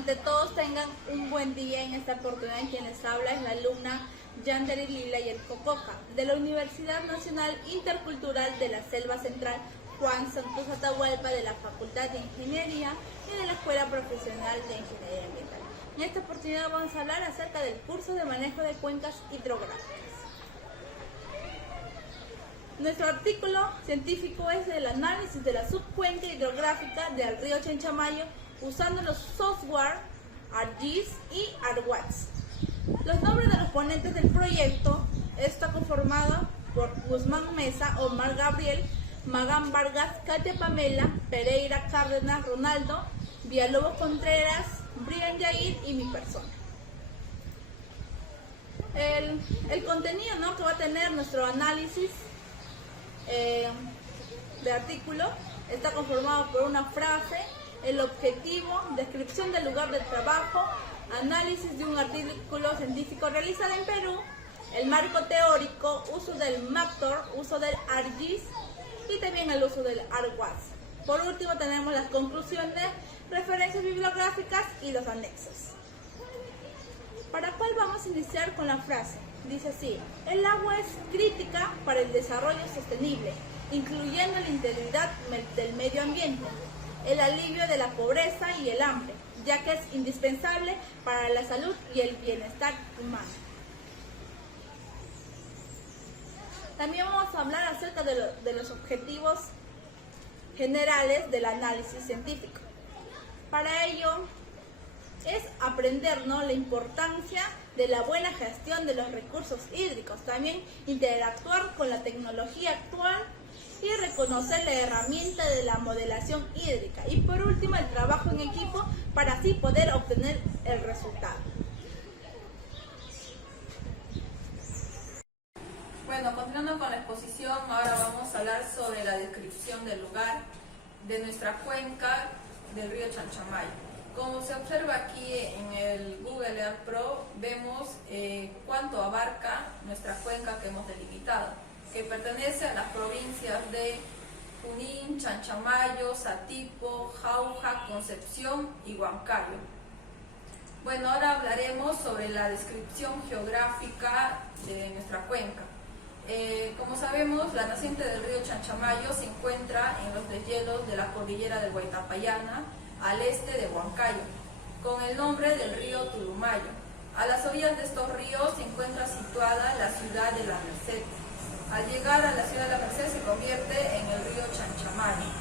Ante todos tengan un buen día. En esta oportunidad quien les habla es la alumna Yandere Lila Cococa de la Universidad Nacional Intercultural de la Selva Central Juan Santos Atahualpa de la Facultad de Ingeniería y de la Escuela Profesional de Ingeniería Ambiental. En esta oportunidad vamos a hablar acerca del curso de manejo de cuencas hidrográficas. Nuestro artículo científico es el análisis de la subcuenca hidrográfica del río Chanchamayo usando los software ArcGIS y ArcWatts. Los nombres de los ponentes del proyecto está conformado por Guzmán Mesa, Omar Gabriel, Magán Vargas, Katia Pamela, Pereira Cárdenas, Ronaldo, Villalobos Contreras, Brian Yair y mi persona. El contenido que va a tener nuestro análisis de artículo está conformado por una frase, el objetivo, descripción del lugar de trabajo, análisis de un artículo científico realizado en Perú, el marco teórico, uso del MACTOR, uso del ArcGIS y también el uso del ArcWatts. Por último tenemos las conclusiones, referencias bibliográficas y los anexos. ¿Para cuál vamos a iniciar con la frase? Dice así: el agua es crítica para el desarrollo sostenible, incluyendo la integridad del medio ambiente, el alivio de la pobreza y el hambre, ya que es indispensable para la salud y el bienestar humano. También vamos a hablar acerca de los objetivos generales del análisis científico. Para ello es aprender la importancia de la buena gestión de los recursos hídricos, también interactuar con la tecnología actual y reconocer la herramienta de la modelación hídrica. Y por último, el trabajo en equipo para así poder obtener el resultado. Bueno, continuando con la exposición, ahora vamos a hablar sobre la descripción del lugar de nuestra cuenca del río Chanchamayo. Como se observa aquí en el Google Earth Pro, vemos cuánto abarca nuestra cuenca que hemos delimitado, que pertenece a las provincias de Junín, Chanchamayo, Satipo, Jauja, Concepción y Huancayo. Bueno, ahora hablaremos sobre la descripción geográfica de nuestra cuenca. Como sabemos, la naciente del río Chanchamayo se encuentra en los deshielos de la cordillera de Huaytapallana, al este de Huancayo, con el nombre del río Turumayo. A las orillas de estos ríos se encuentra situada la ciudad de La Merced. Al llegar a la ciudad de La Merced se convierte en el río Chanchamayo.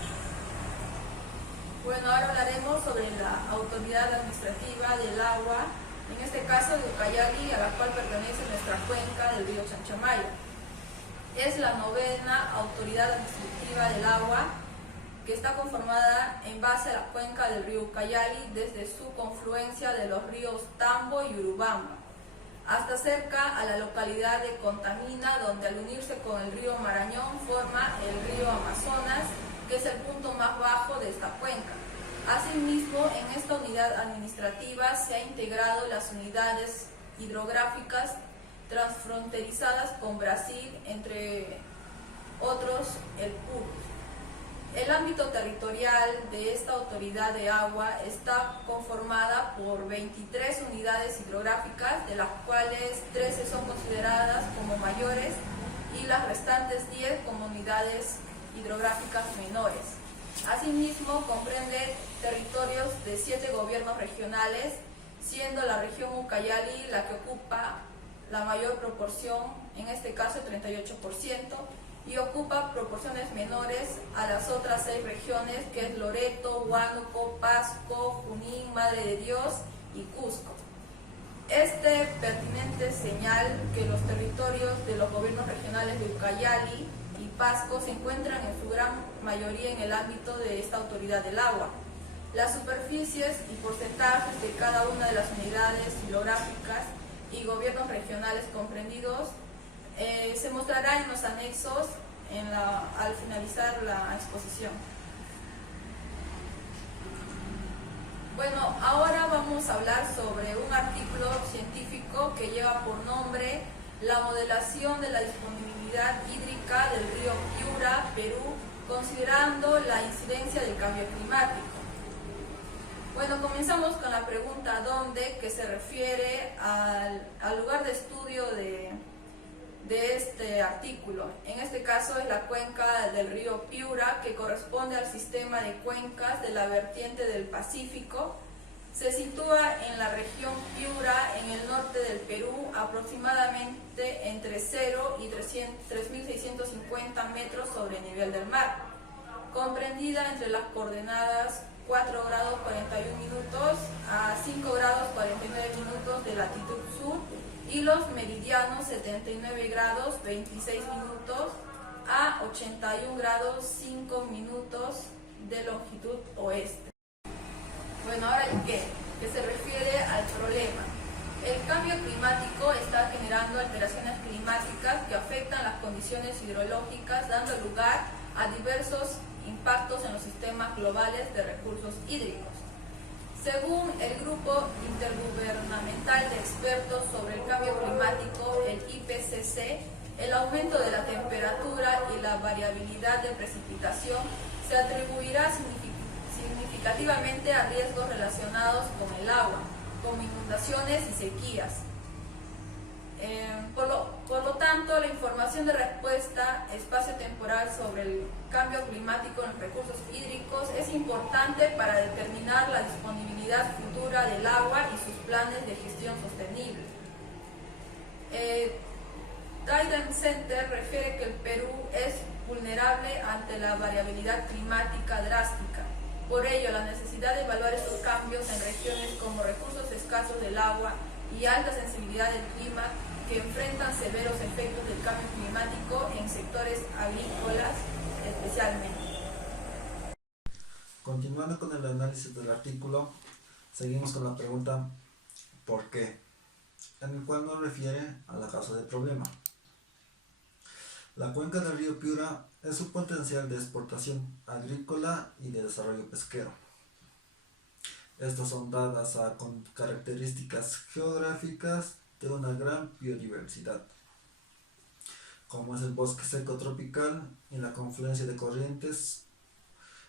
Bueno, ahora hablaremos sobre la autoridad administrativa del agua, en este caso de Ucayali, a la cual pertenece nuestra cuenca del río Chanchamayo. Es la novena autoridad administrativa del agua, que está conformada en base a la cuenca del río Ucayali desde su confluencia de los ríos Tambo y Urubamba, hasta cerca a la localidad de Contamina, donde al unirse con el río Marañón forma el río Amazonas, que es el punto más bajo de esta cuenca. Asimismo, en esta unidad administrativa se han integrado las unidades hidrográficas transfronterizadas con Brasil, entre otros el PUR. El ámbito territorial de esta autoridad de agua está conformada por 23 unidades hidrográficas, de las cuales 13 son consideradas como mayores y las restantes 10 como unidades hidrográficas menores. Asimismo, comprende territorios de 7 gobiernos regionales, siendo la región Ucayali la que ocupa la mayor proporción, en este caso el 38%, y ocupa proporciones menores a las otras 6 regiones, que es Loreto, Huánuco, Pasco, Junín, Madre de Dios y Cusco. Este pertinente señal que los territorios de los gobiernos regionales de Ucayali y Pasco se encuentran en su gran mayoría en el ámbito de esta autoridad del agua. Las superficies y porcentajes de cada una de las unidades hidrográficas y gobiernos regionales comprendidos se mostrará en los anexos al finalizar la exposición. Bueno, ahora vamos a hablar sobre un artículo científico que lleva por nombre la modelación de la disponibilidad hídrica del río Piura, Perú, considerando la incidencia del cambio climático. Bueno, comenzamos con la pregunta ¿dónde?, que se refiere al lugar de estudio de este artículo. En este caso es la cuenca del río Piura, que corresponde al sistema de cuencas de la vertiente del Pacífico. Se sitúa en la región Piura, en el norte del Perú, aproximadamente entre 0 y 3.650 metros sobre el nivel del mar, comprendida entre las coordenadas 4 grados 41 minutos a 5 grados 49 minutos de latitud sur y los meridianos 79 grados 26 minutos a 81 grados 5 minutos de longitud oeste. Bueno, ahora ¿qué? Que se refiere al problema. El cambio climático está generando alteraciones climáticas que afectan las condiciones hidrológicas, dando lugar a diversos impactos en los sistemas globales de recursos hídricos. Según el Grupo Intergubernamental de Expertos sobre el Cambio Climático, el IPCC, el aumento de la temperatura y la variabilidad de precipitación se atribuirá significativamente a riesgos relacionados con el agua, como inundaciones y sequías. Por lo tanto, la información de respuesta espacio-temporal sobre el cambio climático en los recursos hídricos es importante para determinar la disponibilidad futura del agua y sus planes de gestión sostenible. Tiden Center refiere que el Perú es vulnerable ante la variabilidad climática drástica. Por ello, la necesidad de evaluar estos cambios en regiones como recursos escasos del agua y alta sensibilidad del clima, que enfrentan severos efectos del cambio climático en sectores agrícolas especialmente. Continuando con el análisis del artículo, seguimos con la pregunta ¿por qué?, en el cual nos refiere a la causa del problema. La cuenca del río Piura es un potencial de exportación agrícola y de desarrollo pesquero. Estas son dadas con características geográficas de una gran biodiversidad, como es el bosque seco tropical y la confluencia de corrientes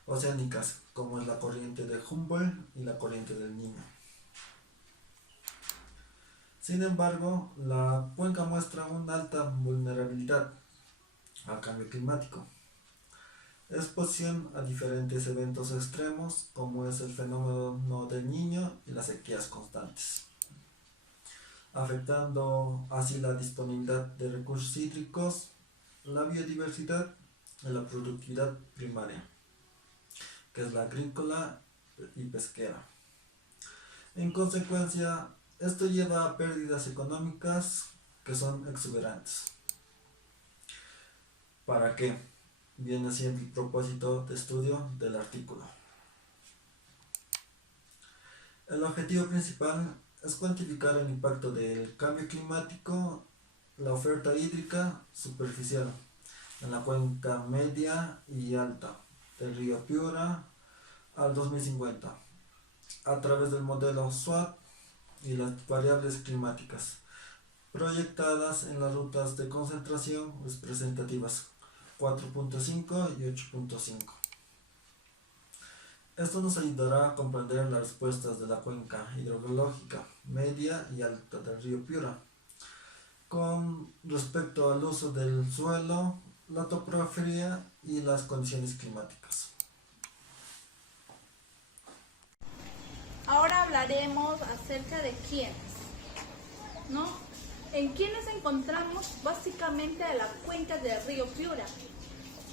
oceánicas, como es la corriente de Humboldt y la corriente del Niño. Sin embargo, la cuenca muestra una alta vulnerabilidad al cambio climático, exposición a diferentes eventos extremos, como es el fenómeno del Niño y las sequías constantes, afectando así la disponibilidad de recursos hídricos, la biodiversidad y la productividad primaria, que es la agrícola y pesquera. En consecuencia, esto lleva a pérdidas económicas que son exuberantes. ¿Para qué? Viene siendo el propósito de estudio del artículo. El objetivo principal es cuantificar el impacto del cambio climático, la oferta hídrica superficial en la cuenca media y alta del río Piura al 2050, a través del modelo SWOT y las variables climáticas proyectadas en las rutas de concentración representativas 4.5 y 8.5. Esto nos ayudará a comprender las respuestas de la cuenca hidrológica media y alta del río Piura con respecto al uso del suelo, la topografía y las condiciones climáticas. Ahora hablaremos acerca de quiénes, ¿no? En quiénes encontramos básicamente a la cuenca del río Piura,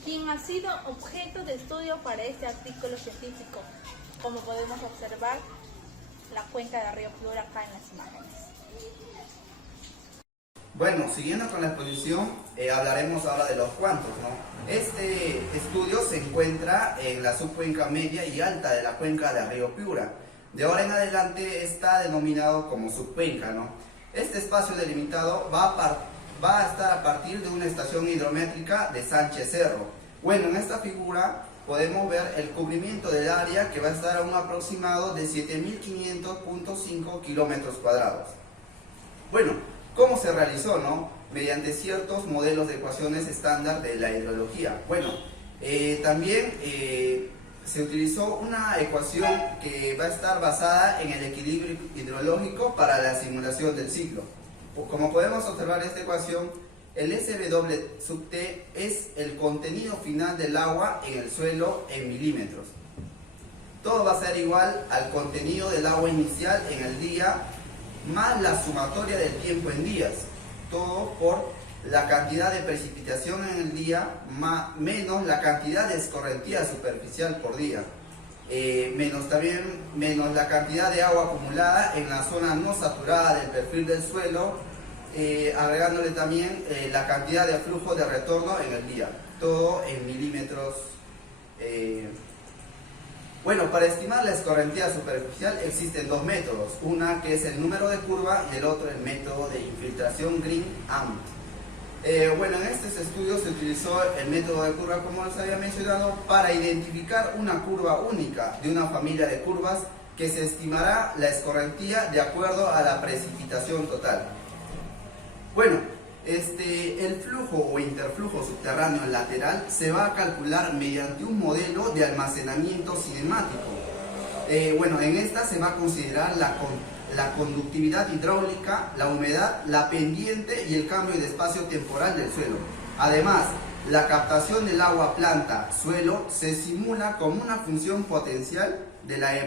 quien ha sido objeto de estudio para este artículo científico. Como podemos observar, la cuenca del río Piura acá en las imágenes. Bueno, siguiendo con la exposición, hablaremos ahora de los cuantos, ¿no? Este estudio se encuentra en la subcuenca media y alta de la cuenca del río Piura. De ahora en adelante está denominado como subcuenca, ¿no? Este espacio delimitado va a estar a partir de una estación hidrométrica de Sánchez Cerro. Bueno, en esta figura podemos ver el cubrimiento del área, que va a estar a un aproximado de 7.500.5 kilómetros cuadrados. Bueno, ¿cómo se realizó, no? Mediante ciertos modelos de ecuaciones estándar de la hidrología. Bueno, también se utilizó una ecuación que va a estar basada en el equilibrio hidrológico para la simulación del ciclo. Como podemos observar esta ecuación, el SW sub T es el contenido final del agua en el suelo en milímetros. Todo va a ser igual al contenido del agua inicial en el día más la sumatoria del tiempo en días. Todo por la cantidad de precipitación en el día menos la cantidad de escorrentía superficial por día. Menos la cantidad de agua acumulada en la zona no saturada del perfil del suelo, agregándole también la cantidad de flujo de retorno en el día, todo en milímetros. Bueno, para estimar la escorrentía superficial existen dos métodos, una que es el número de curva y el otro el método de infiltración Green-Amt. Bueno, en estos estudios se utilizó el método de curva, como les había mencionado, para identificar una curva única de una familia de curvas que se estimará la escorrentía de acuerdo a la precipitación total. Bueno, el flujo o interflujo subterráneo lateral se va a calcular mediante un modelo de almacenamiento cinemático. Bueno, en esta se va a considerar la conductividad hidráulica, la humedad, la pendiente y el cambio de espacio temporal del suelo. Además, la captación del agua planta-suelo se simula como una función potencial de la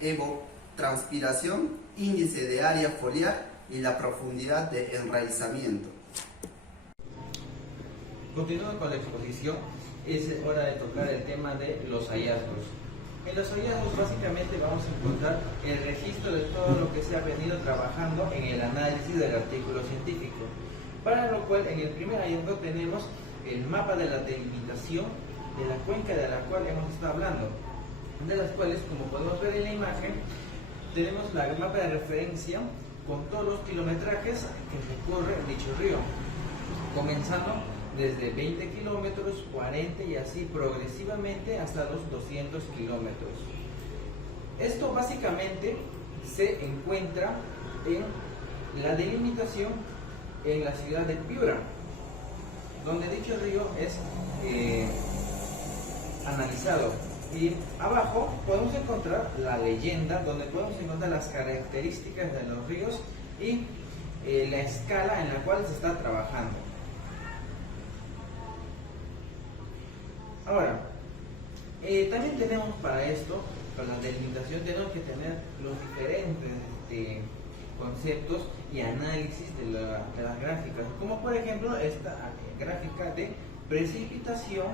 evapotranspiración, índice de área foliar y la profundidad de enraizamiento. Continuando con la exposición, es hora de tocar el tema de los hallazgos. En los hallazgos básicamente vamos a encontrar el registro de todo lo que se ha venido trabajando en el análisis del artículo científico, para lo cual en el primer hallazgo tenemos el mapa de la delimitación de la cuenca de la cual hemos estado hablando, de las cuales, como podemos ver en la imagen, tenemos el mapa de referencia con todos los kilometrajes que recorre dicho río, comenzando desde 20 kilómetros, 40 y así progresivamente hasta los 200 kilómetros. Esto básicamente se encuentra en la delimitación en la ciudad de Piura, donde dicho río es analizado. Y abajo podemos encontrar la leyenda, donde podemos encontrar las características de los ríos y la escala en la cual se está trabajando. Ahora, también tenemos para esto, para la delimitación, tenemos que tener los diferentes conceptos y análisis de las gráficas, como por ejemplo esta gráfica de precipitación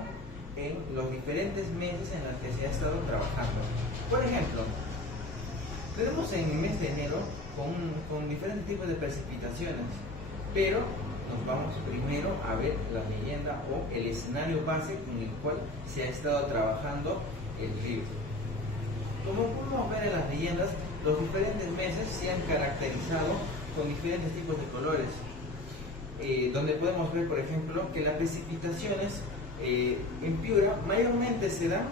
en los diferentes meses en los que se ha estado trabajando. Por ejemplo, tenemos en el mes de enero con diferentes tipos de precipitaciones, pero nos vamos primero a ver la leyenda o el escenario base con el cual se ha estado trabajando el río. Como podemos ver en las leyendas, los diferentes meses se han caracterizado con diferentes tipos de colores, donde podemos ver, por ejemplo, que las precipitaciones en Piura mayormente se dan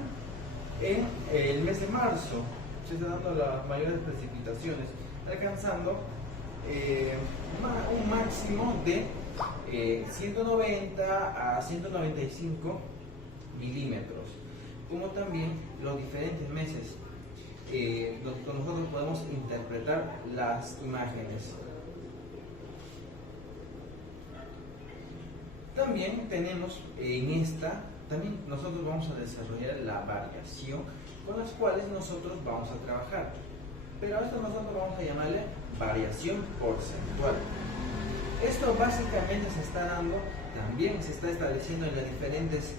en el mes de marzo. Se están dando las mayores precipitaciones, alcanzando un máximo de 190 a 195 milímetros, como también los diferentes meses. Nosotros podemos interpretar las imágenes. También tenemos también nosotros vamos a desarrollar la variación con las cuales nosotros vamos a trabajar, pero a esto nosotros vamos a llamarle variación porcentual. Esto básicamente se está dando, también se está estableciendo en los diferentes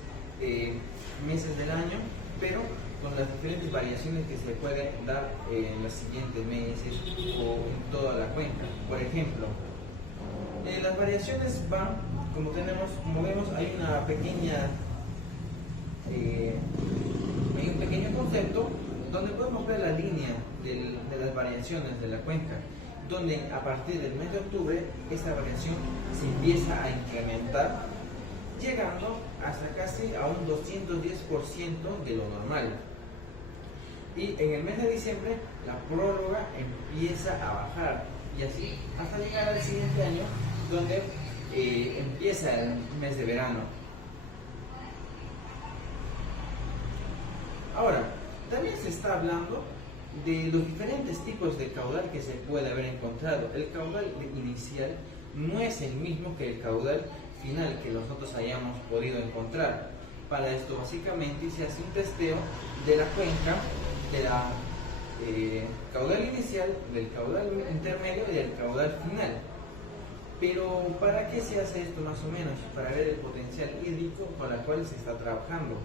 meses del año, pero con las diferentes variaciones que se pueden dar en los siguientes meses o en toda la cuenca. Por ejemplo, las variaciones van, como vemos, hay un pequeño concepto donde podemos ver la línea de las variaciones de la cuenca, donde a partir del mes de octubre esta variación se empieza a incrementar, llegando hasta casi a un 210% de lo normal. Y en el mes de diciembre la prórroga empieza a bajar, y así hasta llegar al siguiente año, donde empieza el mes de verano. Ahora, también se está hablando de los diferentes tipos de caudal que se puede haber encontrado. El caudal inicial no es el mismo que el caudal final que nosotros hayamos podido encontrar. Para esto básicamente se hace un testeo de la cuenca, de la caudal inicial, del caudal intermedio y del caudal final. Pero ¿para qué se hace esto más o menos? Para ver el potencial hídrico con el cual se está trabajando.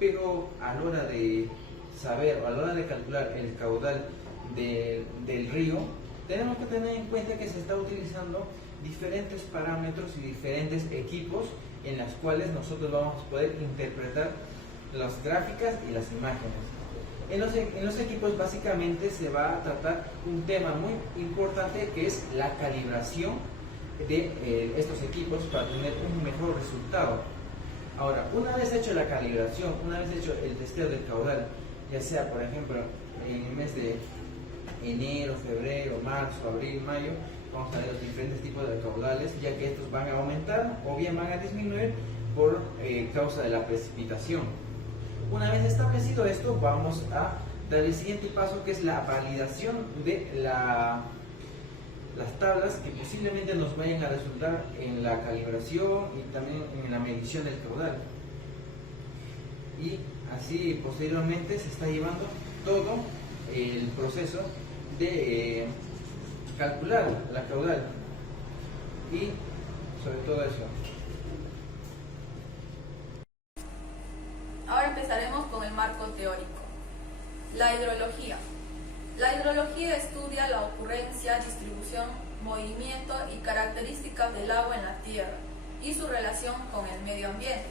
Pero a la hora de saber, o a la hora de calcular el caudal del río, tenemos que tener en cuenta que se está utilizando diferentes parámetros y diferentes equipos en las cuales nosotros vamos a poder interpretar las gráficas y las imágenes. En los equipos básicamente se va a tratar un tema muy importante, que es la calibración de estos equipos para tener un mejor resultado. Ahora, una vez hecho la calibración, una vez hecho el testeo del caudal, ya sea por ejemplo en el mes de enero, febrero, marzo, abril, mayo, vamos a ver los diferentes tipos de caudales, ya que estos van a aumentar o bien van a disminuir por causa de la precipitación. Una vez establecido esto, vamos a dar el siguiente paso, que es la validación de las tablas que posiblemente nos vayan a resultar en la calibración y también en la medición del caudal. Y así posteriormente se está llevando todo el proceso de calcular la caudal y sobre todo eso. Ahora empezaremos con el marco teórico. La hidrología. La hidrología estudia la ocurrencia, distribución, movimiento y características del agua en la tierra y su relación con el medio ambiente.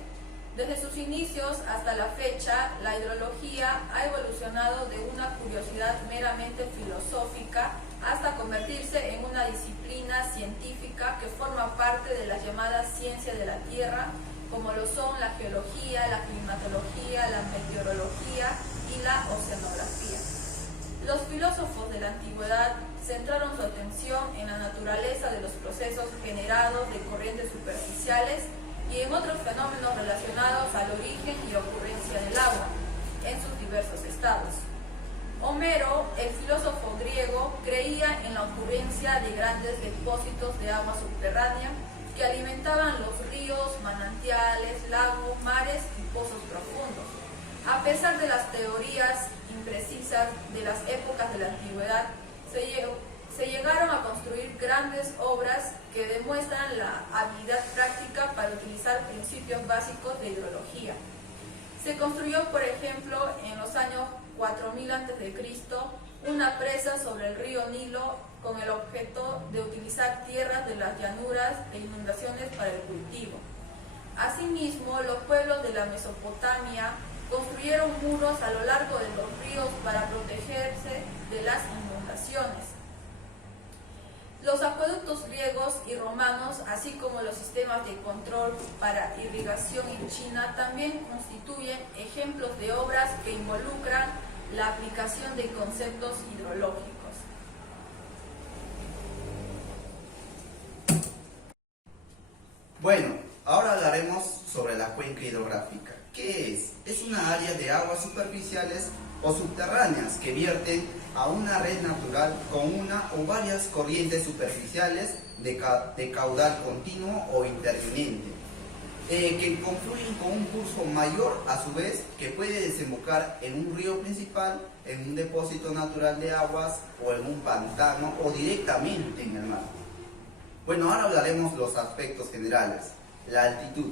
Desde sus inicios hasta la fecha, la hidrología ha evolucionado de una curiosidad meramente filosófica hasta convertirse en una disciplina científica que forma parte de las llamadas ciencias de la tierra, como lo son la geología, la climatología, la meteorología y la oceanografía. Los filósofos de la antigüedad centraron su atención en la naturaleza de los procesos generados de corrientes superficiales y en otros fenómenos relacionados al origen y ocurrencia del agua, en sus diversos estados. Homero, el filósofo griego, creía en la ocurrencia de grandes depósitos de agua subterránea que alimentaban los ríos, manantiales, lagos, mares y pozos profundos. A pesar de las teorías imprecisas de las épocas de la antigüedad, se llegaron a construir grandes obras que demuestran la habilidad práctica para utilizar principios básicos de hidrología. Se construyó, por ejemplo, en los años 4000 a.C., una presa sobre el río Nilo con el objeto de utilizar tierras de las llanuras e inundaciones para el cultivo. Asimismo, los pueblos de la Mesopotamia construyeron muros a lo largo de los ríos para protegerse de las inundaciones. Los acueductos griegos y romanos, así como los sistemas de control para irrigación en China, también constituyen ejemplos de obras que involucran la aplicación de conceptos hidrológicos. Bueno, ahora hablaremos sobre la cuenca hidrográfica. ¿Qué es? Es una área de aguas superficiales o subterráneas que vierten a una red natural con una o varias corrientes superficiales de caudal continuo o interviniente, que confluyen con un curso mayor, a su vez, que puede desembocar en un río principal, en un depósito natural de aguas o en un pantano o directamente en el mar. Bueno, ahora hablaremos los aspectos generales. La altitud.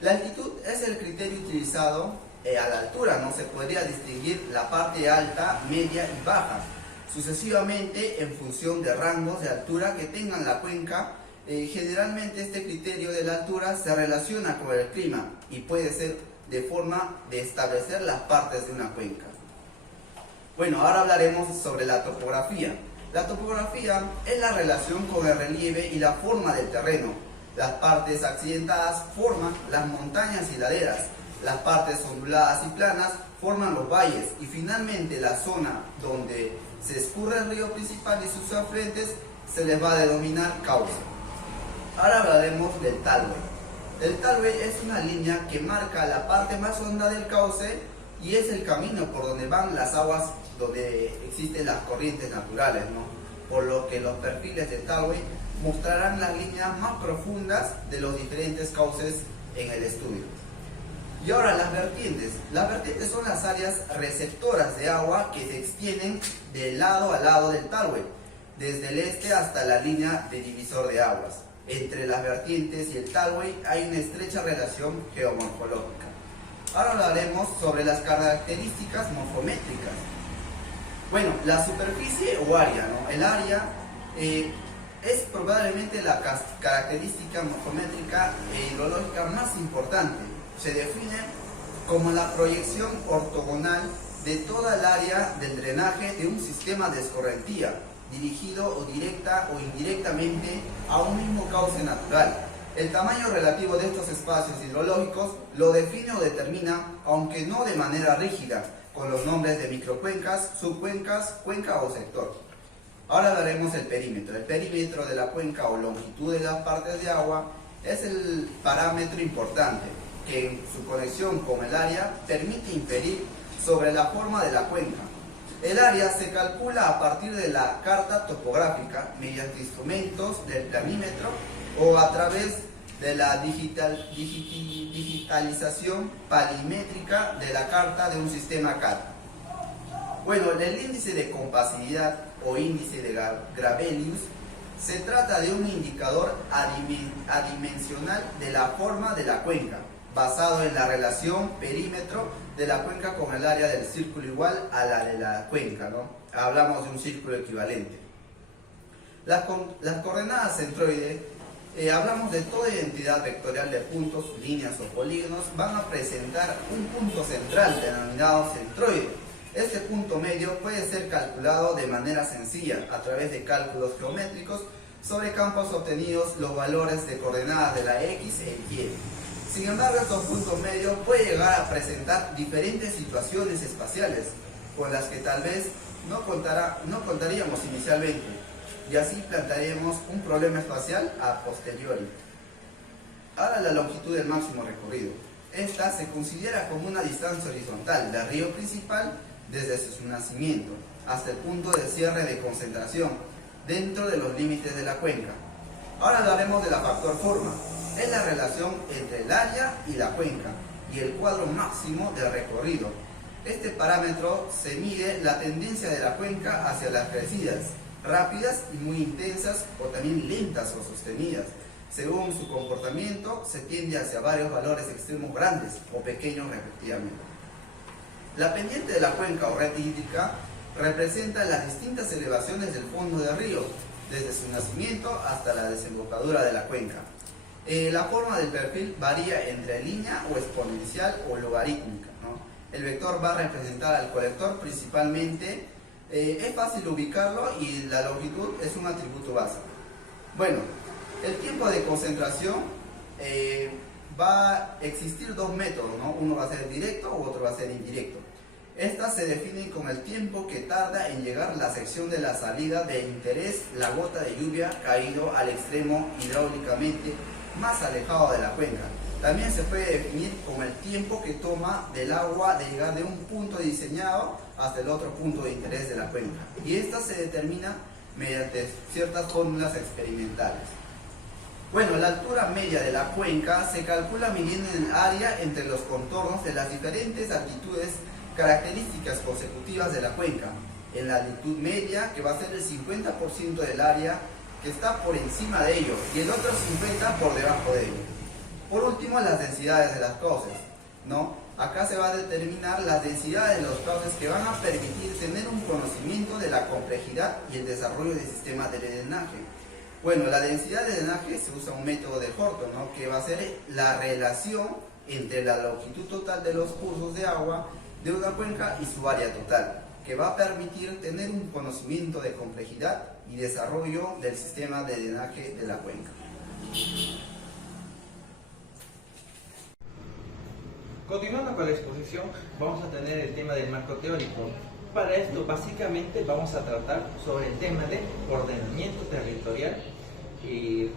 La altitud es el criterio utilizado a la altura, ¿no? Se podría distinguir la parte alta, media y baja, sucesivamente en función de rangos de altura que tengan la cuenca. Generalmente este criterio de la altura se relaciona con el clima y puede ser de forma de establecer las partes de una cuenca. Bueno, ahora hablaremos sobre la topografía. La topografía es la relación con el relieve y la forma del terreno. Las partes accidentadas forman las montañas y laderas. Las partes onduladas y planas forman los valles y finalmente la zona donde se escurre el río principal y sus afluentes se les va a denominar cauce. Ahora hablaremos del talway. El talway es una línea que marca la parte más honda del cauce y es el camino por donde van las aguas, donde existen las corrientes naturales, ¿no? Por lo que los perfiles de talway mostrarán las líneas más profundas de los diferentes cauces en el estudio. Y ahora las vertientes. Las vertientes son las áreas receptoras de agua que se extienden de lado a lado del talway, desde el este hasta la línea de divisor de aguas. Entre las vertientes y el talway hay una estrecha relación geomorfológica. Ahora hablaremos sobre las características morfométricas. Bueno, la superficie o área, ¿no? El área es probablemente la característica morfométrica e hidrológica más importante. Se define como la proyección ortogonal de toda el área del drenaje de un sistema de escorrentía, dirigido o directa o indirectamente a un mismo cauce natural. El tamaño relativo de estos espacios hidrológicos lo define o determina, aunque no de manera rígida, con los nombres de microcuencas, subcuencas, cuenca o sector. Ahora daremos el perímetro. El perímetro de la cuenca o longitud de las partes de agua es el parámetro importante que en su conexión con el área permite inferir sobre la forma de la cuenca. El área se calcula a partir de la carta topográfica mediante instrumentos del planímetro o a través de la digitalización palimétrica de la carta de un sistema CAD. Bueno, el índice de compasividad o índice de Gravelius se trata de un indicador adimensional de la forma de la cuenca, basado en la relación perímetro de la cuenca con el área del círculo igual a la de la cuenca, ¿no? Hablamos de un círculo equivalente. Las coordenadas centroides, hablamos de toda identidad vectorial de puntos, líneas o polígonos, van a presentar un punto central denominado centroide. Este punto medio puede ser calculado de manera sencilla a través de cálculos geométricos sobre campos obtenidos los valores de coordenadas de la X e Y. Sin embargo, estos puntos medios pueden llegar a presentar diferentes situaciones espaciales con las que tal vez no contaríamos inicialmente, y así plantearemos un problema espacial a posteriori. Ahora la longitud del máximo recorrido. Esta se considera como una distancia horizontal del río principal desde su nacimiento hasta el punto de cierre de concentración dentro de los límites de la cuenca. Ahora hablaremos de la factor forma. Es la relación entre el área y la cuenca y el cuadro máximo del recorrido. Este parámetro se mide la tendencia de la cuenca hacia las crecidas, rápidas y muy intensas, o también lentas o sostenidas. Según su comportamiento, se tiende hacia varios valores extremos grandes o pequeños respectivamente. La pendiente de la cuenca o red hídrica representa las distintas elevaciones del fondo del río, desde su nacimiento hasta la desembocadura de la cuenca. La forma del perfil varía entre línea o exponencial o logarítmica, ¿no? El vector va a representar al colector principalmente. Es fácil ubicarlo y la longitud es un atributo básico. Bueno, el tiempo de concentración va a existir dos métodos, ¿no? Uno va a ser directo u otro va a ser indirecto. Estas se definen con el tiempo que tarda en llegar la sección de la salida de interés, la gota de lluvia caído al extremo hidráulicamente más alejado de la cuenca. También se puede definir como el tiempo que toma del agua de llegar de un punto diseñado hasta el otro punto de interés de la cuenca. Y esta se determina mediante ciertas fórmulas experimentales. Bueno, la altura media de la cuenca se calcula midiendo el área entre los contornos de las diferentes altitudes características consecutivas de la cuenca. En la altitud media, que va a ser el 50% del área que está por encima de ello, y el otro 50% por debajo de ello. Por último, las densidades de las cauces, ¿no? Acá se va a determinar las densidades de los cauces que van a permitir tener un conocimiento de la complejidad y el desarrollo de sistemas de drenaje. Bueno, la densidad de drenaje se usa un método de Horton, ¿no? Que va a ser la relación entre la longitud total de los cursos de agua de una cuenca y su área total, que va a permitir tener un conocimiento de complejidad y desarrollo del sistema de drenaje de la cuenca. Continuando con la exposición, vamos a tener el tema del marco teórico. Para esto, básicamente, vamos a tratar sobre el tema de ordenamiento territorial. ¿Y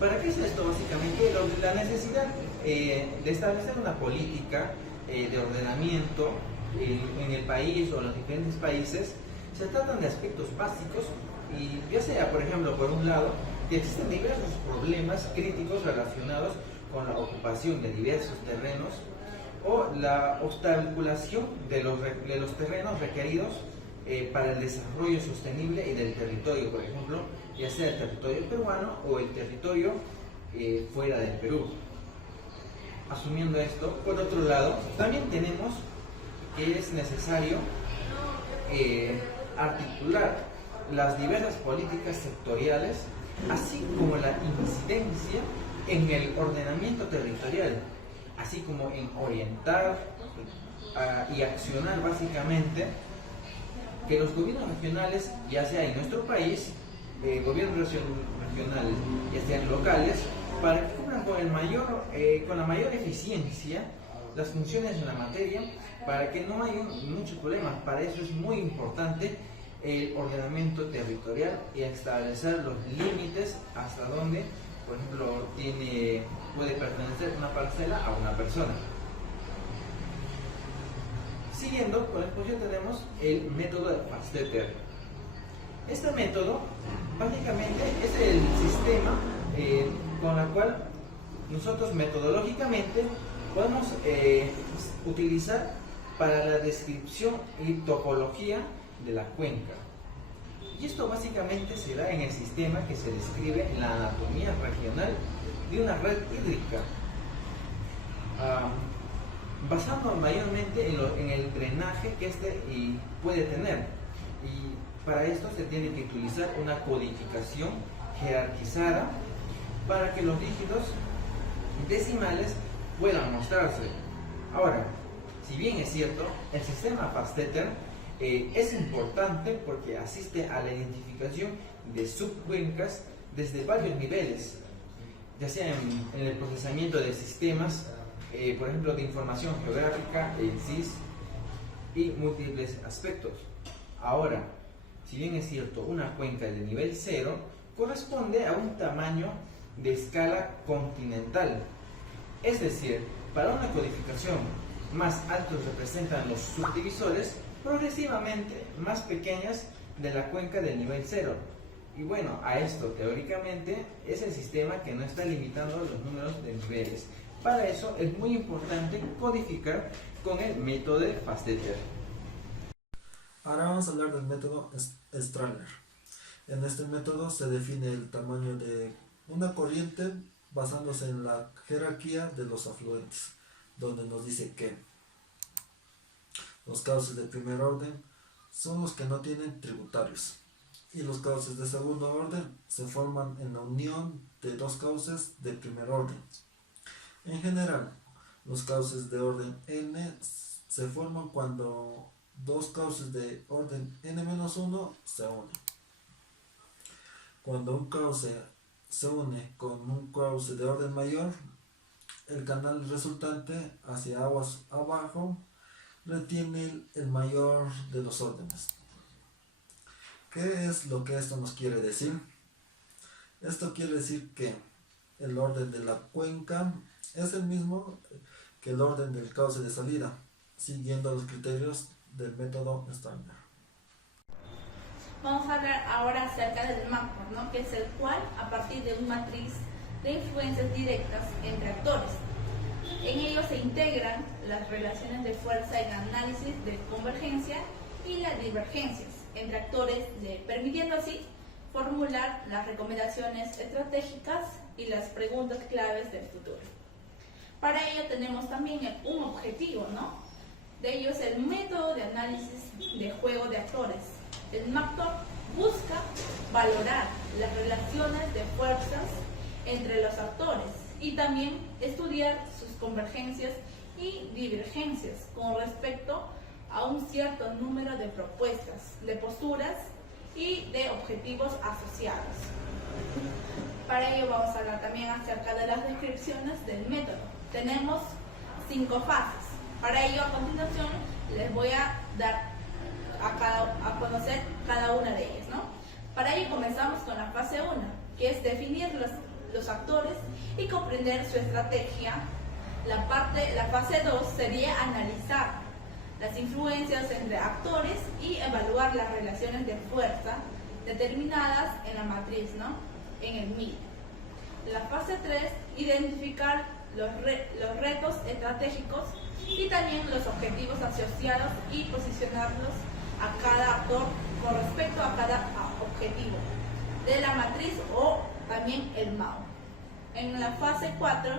para qué es esto? Básicamente, la necesidad de establecer una política de ordenamiento en el país o en los diferentes países, se tratan de aspectos básicos y ya sea, por ejemplo, por un lado, que existen diversos problemas críticos relacionados con la ocupación de diversos terrenos o la obstaculización de los terrenos requeridos para el desarrollo sostenible y del territorio, por ejemplo, ya sea el territorio peruano o el territorio fuera del Perú. Asumiendo esto, por otro lado, también tenemos que es necesario articular las diversas políticas sectoriales, así como la incidencia en el ordenamiento territorial, así como en orientar y accionar básicamente que los gobiernos regionales, ya sea en nuestro país, gobiernos regionales, ya sean locales, para que cumplan con la mayor eficiencia las funciones en la materia, para que no haya muchos problemas. Para eso es muy importante el ordenamiento territorial y establecer los límites hasta donde, por ejemplo, puede pertenecer una parcela a una persona. Siguiendo con la exposición tenemos el método de Fastetter. Este método básicamente es el sistema con el cual nosotros metodológicamente podemos utilizar para la descripción y topología de la cuenca. Y esto básicamente se da en el sistema que se describe en la anatomía regional de una red hídrica, basando mayormente en el drenaje que puede tener. Y para esto se tiene que utilizar una codificación jerarquizada para que los dígitos decimales puedan mostrarse. Ahora, si bien es cierto, el sistema Fastetter es importante porque asiste a la identificación de subcuencas desde varios niveles, ya sea en el procesamiento de sistemas, por ejemplo, de información geográfica, en SIS y múltiples aspectos. Ahora, si bien es cierto, una cuenca de nivel 0 corresponde a un tamaño de escala continental, es decir, para una codificación más altos representan los subdivisores progresivamente más pequeñas de la cuenca del nivel 0. Y bueno, a esto teóricamente es el sistema que no está limitando los números de niveles. Para eso es muy importante codificar con el método de Fastetter. Ahora vamos a hablar del método Strahler. En este método se define el tamaño de una corriente basándose en la jerarquía de los afluentes, donde nos dice que los cauces de primer orden son los que no tienen tributarios y los cauces de segundo orden se forman en la unión de dos cauces de primer orden. En general, los cauces de orden n se forman cuando dos cauces de orden n-1 se unen. Cuando un cauce se une con un cauce de orden mayor, el canal resultante hacia aguas abajo retiene el mayor de los órdenes. ¿Qué es lo que esto nos quiere decir? Esto quiere decir que el orden de la cuenca es el mismo que el orden del cauce de salida, siguiendo los criterios del método Strahler. Vamos a hablar ahora acerca del macro, ¿no? Que es el cual, a partir de una matriz de influencias directas entre actores. En ello se integran las relaciones de fuerza en análisis de convergencia y las divergencias entre actores, permitiendo así formular las recomendaciones estratégicas y las preguntas claves del futuro. Para ello tenemos también un objetivo, ¿no? De ello es el método de análisis de juego de actores. El MACTOR busca valorar las relaciones de fuerzas entre los actores y también estudiar sus convergencias y divergencias con respecto a un cierto número de propuestas, de posturas y de objetivos asociados. Para ello vamos a hablar también acerca de las descripciones del método. Tenemos 5 fases. Para ello, a continuación, les voy a dar a conocer cada una de ellas, ¿no? Para ello comenzamos con la fase 1, que es definir los actores y comprender su estrategia. La fase 2 sería analizar las influencias entre actores y evaluar las relaciones de fuerza determinadas en la matriz, ¿no? En el MIR. La fase 3, identificar los retos estratégicos y también los objetivos asociados y posicionarlos a cada actor con respecto a cada objetivo de la matriz o también el MAO. En la fase 4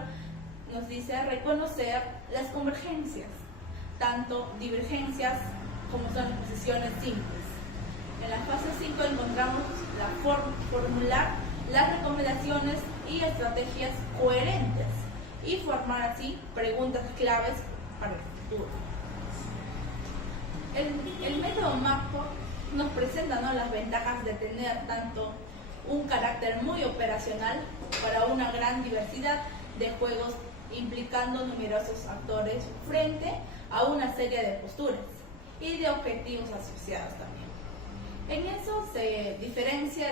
nos dice reconocer las convergencias, tanto divergencias como son las posiciones simples. En la fase 5 encontramos formular las recomendaciones y estrategias coherentes y formar así preguntas claves para el futuro. El método MAPO nos presenta, ¿no?, las ventajas de tener tanto un carácter muy operacional para una gran diversidad de juegos implicando numerosos actores frente a una serie de posturas y de objetivos asociados también. En eso se diferencia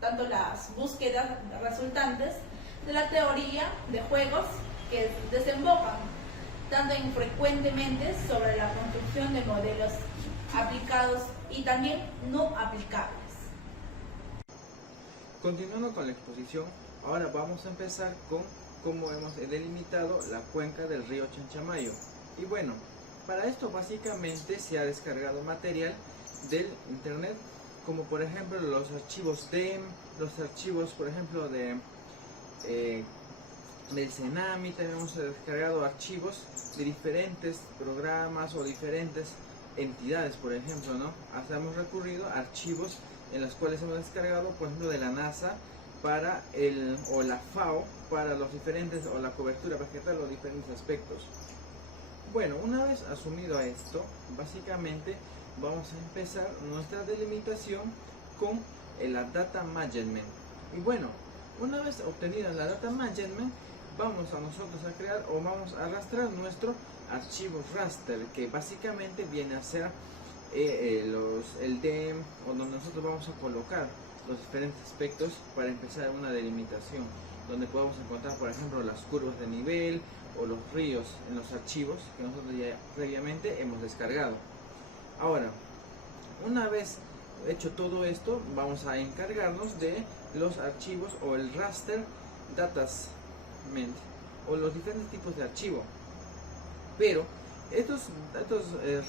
tanto las búsquedas resultantes de la teoría de juegos que desembocan tanto infrecuentemente sobre la construcción de modelos aplicados y también no aplicables. Continuando con la exposición, ahora vamos a empezar con cómo hemos delimitado la cuenca del río Chanchamayo. Y bueno, para esto básicamente se ha descargado material del internet, como por ejemplo los archivos DEM, los archivos por ejemplo del CENAMI. También hemos descargado archivos de diferentes programas o diferentes entidades, por ejemplo, ¿no? Hasta hemos recurrido a archivos en los cuales hemos descargado, por ejemplo, de la NASA para o la FAO para los diferentes, o la cobertura vegetal, los diferentes aspectos. Bueno, una vez asumido esto, básicamente vamos a empezar nuestra delimitación con la data management. Y bueno, una vez obtenida la data management, vamos a nosotros a crear o vamos a arrastrar nuestro archivo raster, que básicamente viene a ser el DEM, o donde nosotros vamos a colocar los diferentes aspectos para empezar una delimitación, donde podemos encontrar por ejemplo las curvas de nivel o los ríos en los archivos que nosotros ya previamente hemos descargado. Ahora, una vez hecho todo esto, vamos a encargarnos de los archivos o el raster datasment o los diferentes tipos de archivo. Pero estos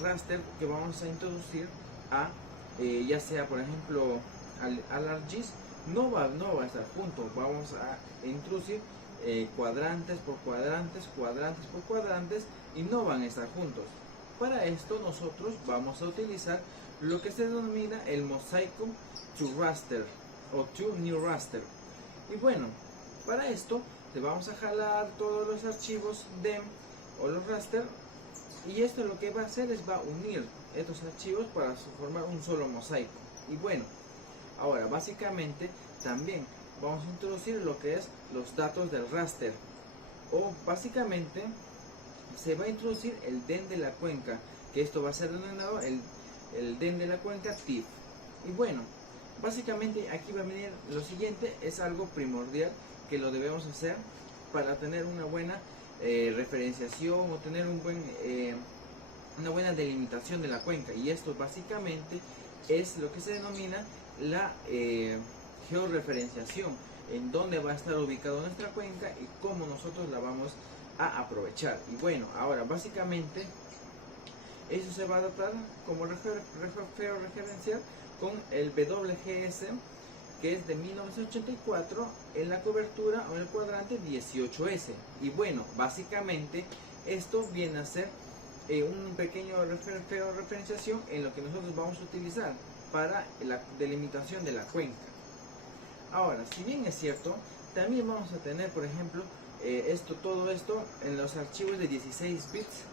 raster que vamos a introducir a ya sea por ejemplo al ArcGIS no va a estar junto. Vamos a introducir cuadrantes por cuadrantes, cuadrantes por cuadrantes, y no van a estar juntos. Para esto nosotros vamos a utilizar lo que se denomina el mosaico to raster o to new raster. Y bueno, para esto te vamos a jalar todos los archivos DEM o los raster, y esto lo que va a hacer es va a unir estos archivos para formar un solo mosaico. Y bueno, ahora básicamente también vamos a introducir lo que es los datos del raster, o básicamente se va a introducir el DEN de la cuenca, que esto va a ser denominado el DEN de la cuenca TIFF. Y bueno, básicamente aquí va a venir lo siguiente, es algo primordial que lo debemos hacer para tener una buena referenciación o tener una buena delimitación de la cuenca. Y esto básicamente es lo que se denomina la georreferenciación, en dónde va a estar ubicada nuestra cuenca y cómo nosotros la vamos a aprovechar. Y bueno, ahora básicamente eso se va a adaptar como georreferenciar con el WGS, que es de 1984 en la cobertura o en el cuadrante 18S. Y bueno, básicamente esto viene a ser un pequeño referenciación en lo que nosotros vamos a utilizar para la delimitación de la cuenca. Ahora, si bien es cierto, también vamos a tener, por ejemplo, todo esto en los archivos de 16 bits.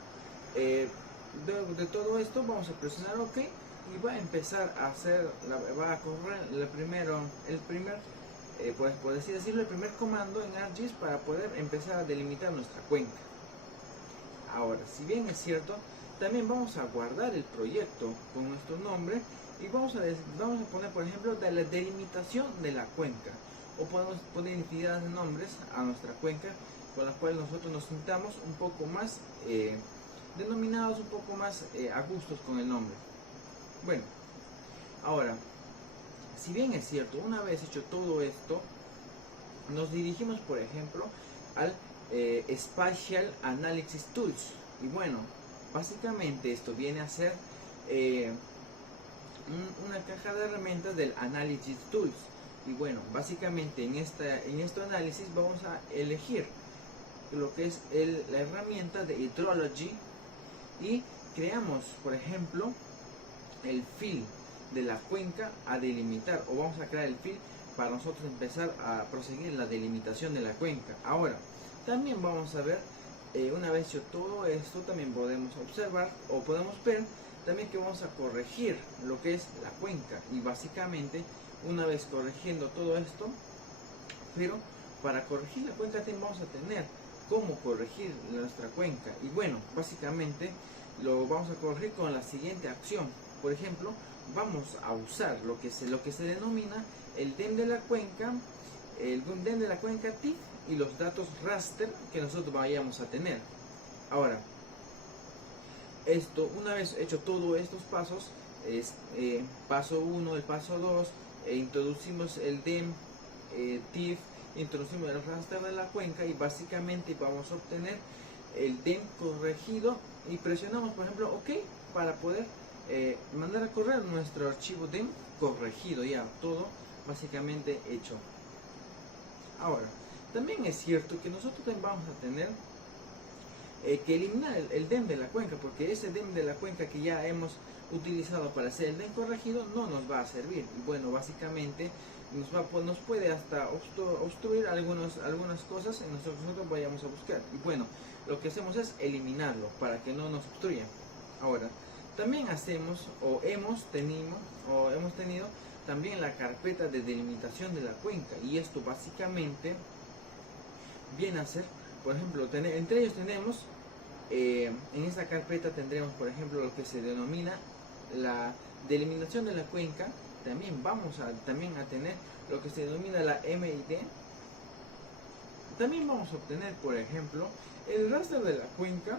De todo esto vamos a presionar OK y va a empezar a hacer, va a correr el primer comando en ArcGIS para poder empezar a delimitar nuestra cuenca. Ahora, si bien es cierto, también vamos a guardar el proyecto con nuestro nombre y vamos a poner, por ejemplo, de la delimitación de la cuenca, o podemos poner infinidad de nombres a nuestra cuenca con la cual nosotros nos sintamos un poco más denominados un poco más a gustos con el nombre. Bueno, ahora, si bien es cierto, una vez hecho todo esto, nos dirigimos, por ejemplo, al Spatial Analysis Tools. Y bueno, básicamente esto viene a ser una caja de herramientas del Analysis Tools. Y bueno, básicamente en este análisis vamos a elegir lo que es la herramienta de Hydrology y creamos, por ejemplo, el fill de la cuenca a delimitar, o vamos a crear el fill para nosotros empezar a proseguir la delimitación de la cuenca. Ahora, también vamos a ver, una vez hecho todo esto, también podemos observar o podemos ver también que vamos a corregir lo que es la cuenca. Y básicamente, una vez corrigiendo todo esto, pero para corregir la cuenca también vamos a tener cómo corregir nuestra cuenca. Y bueno, básicamente lo vamos a corregir con la siguiente acción. Por ejemplo, vamos a usar lo que se denomina el DEM de la cuenca, el DEM de la cuenca TIFF y los datos raster que nosotros vayamos a tener. Ahora, esto, una vez hecho todos estos pasos, es paso 1, el paso 2, introducimos el DEM TIFF, introducimos el raster de la cuenca y básicamente vamos a obtener el DEM corregido y presionamos, por ejemplo, OK para poder mandar a correr nuestro archivo DEM corregido, ya todo básicamente hecho. Ahora, también es cierto que nosotros también vamos a tener que eliminar el DEM de la cuenca, porque ese DEM de la cuenca que ya hemos utilizado para hacer el DEM corregido no nos va a servir. Y bueno, básicamente nos puede hasta obstruir algunas cosas en lo que nosotros vayamos a buscar. Y bueno, lo que hacemos es eliminarlo para que no nos obstruya. Ahora, también hemos tenido también la carpeta de delimitación de la cuenca, y esto básicamente viene a ser, por ejemplo, entre ellos tenemos, en esta carpeta tendremos, por ejemplo, lo que se denomina la delimitación de la cuenca. También vamos a tener lo que se denomina la MID. También vamos a obtener, por ejemplo, el raster de la cuenca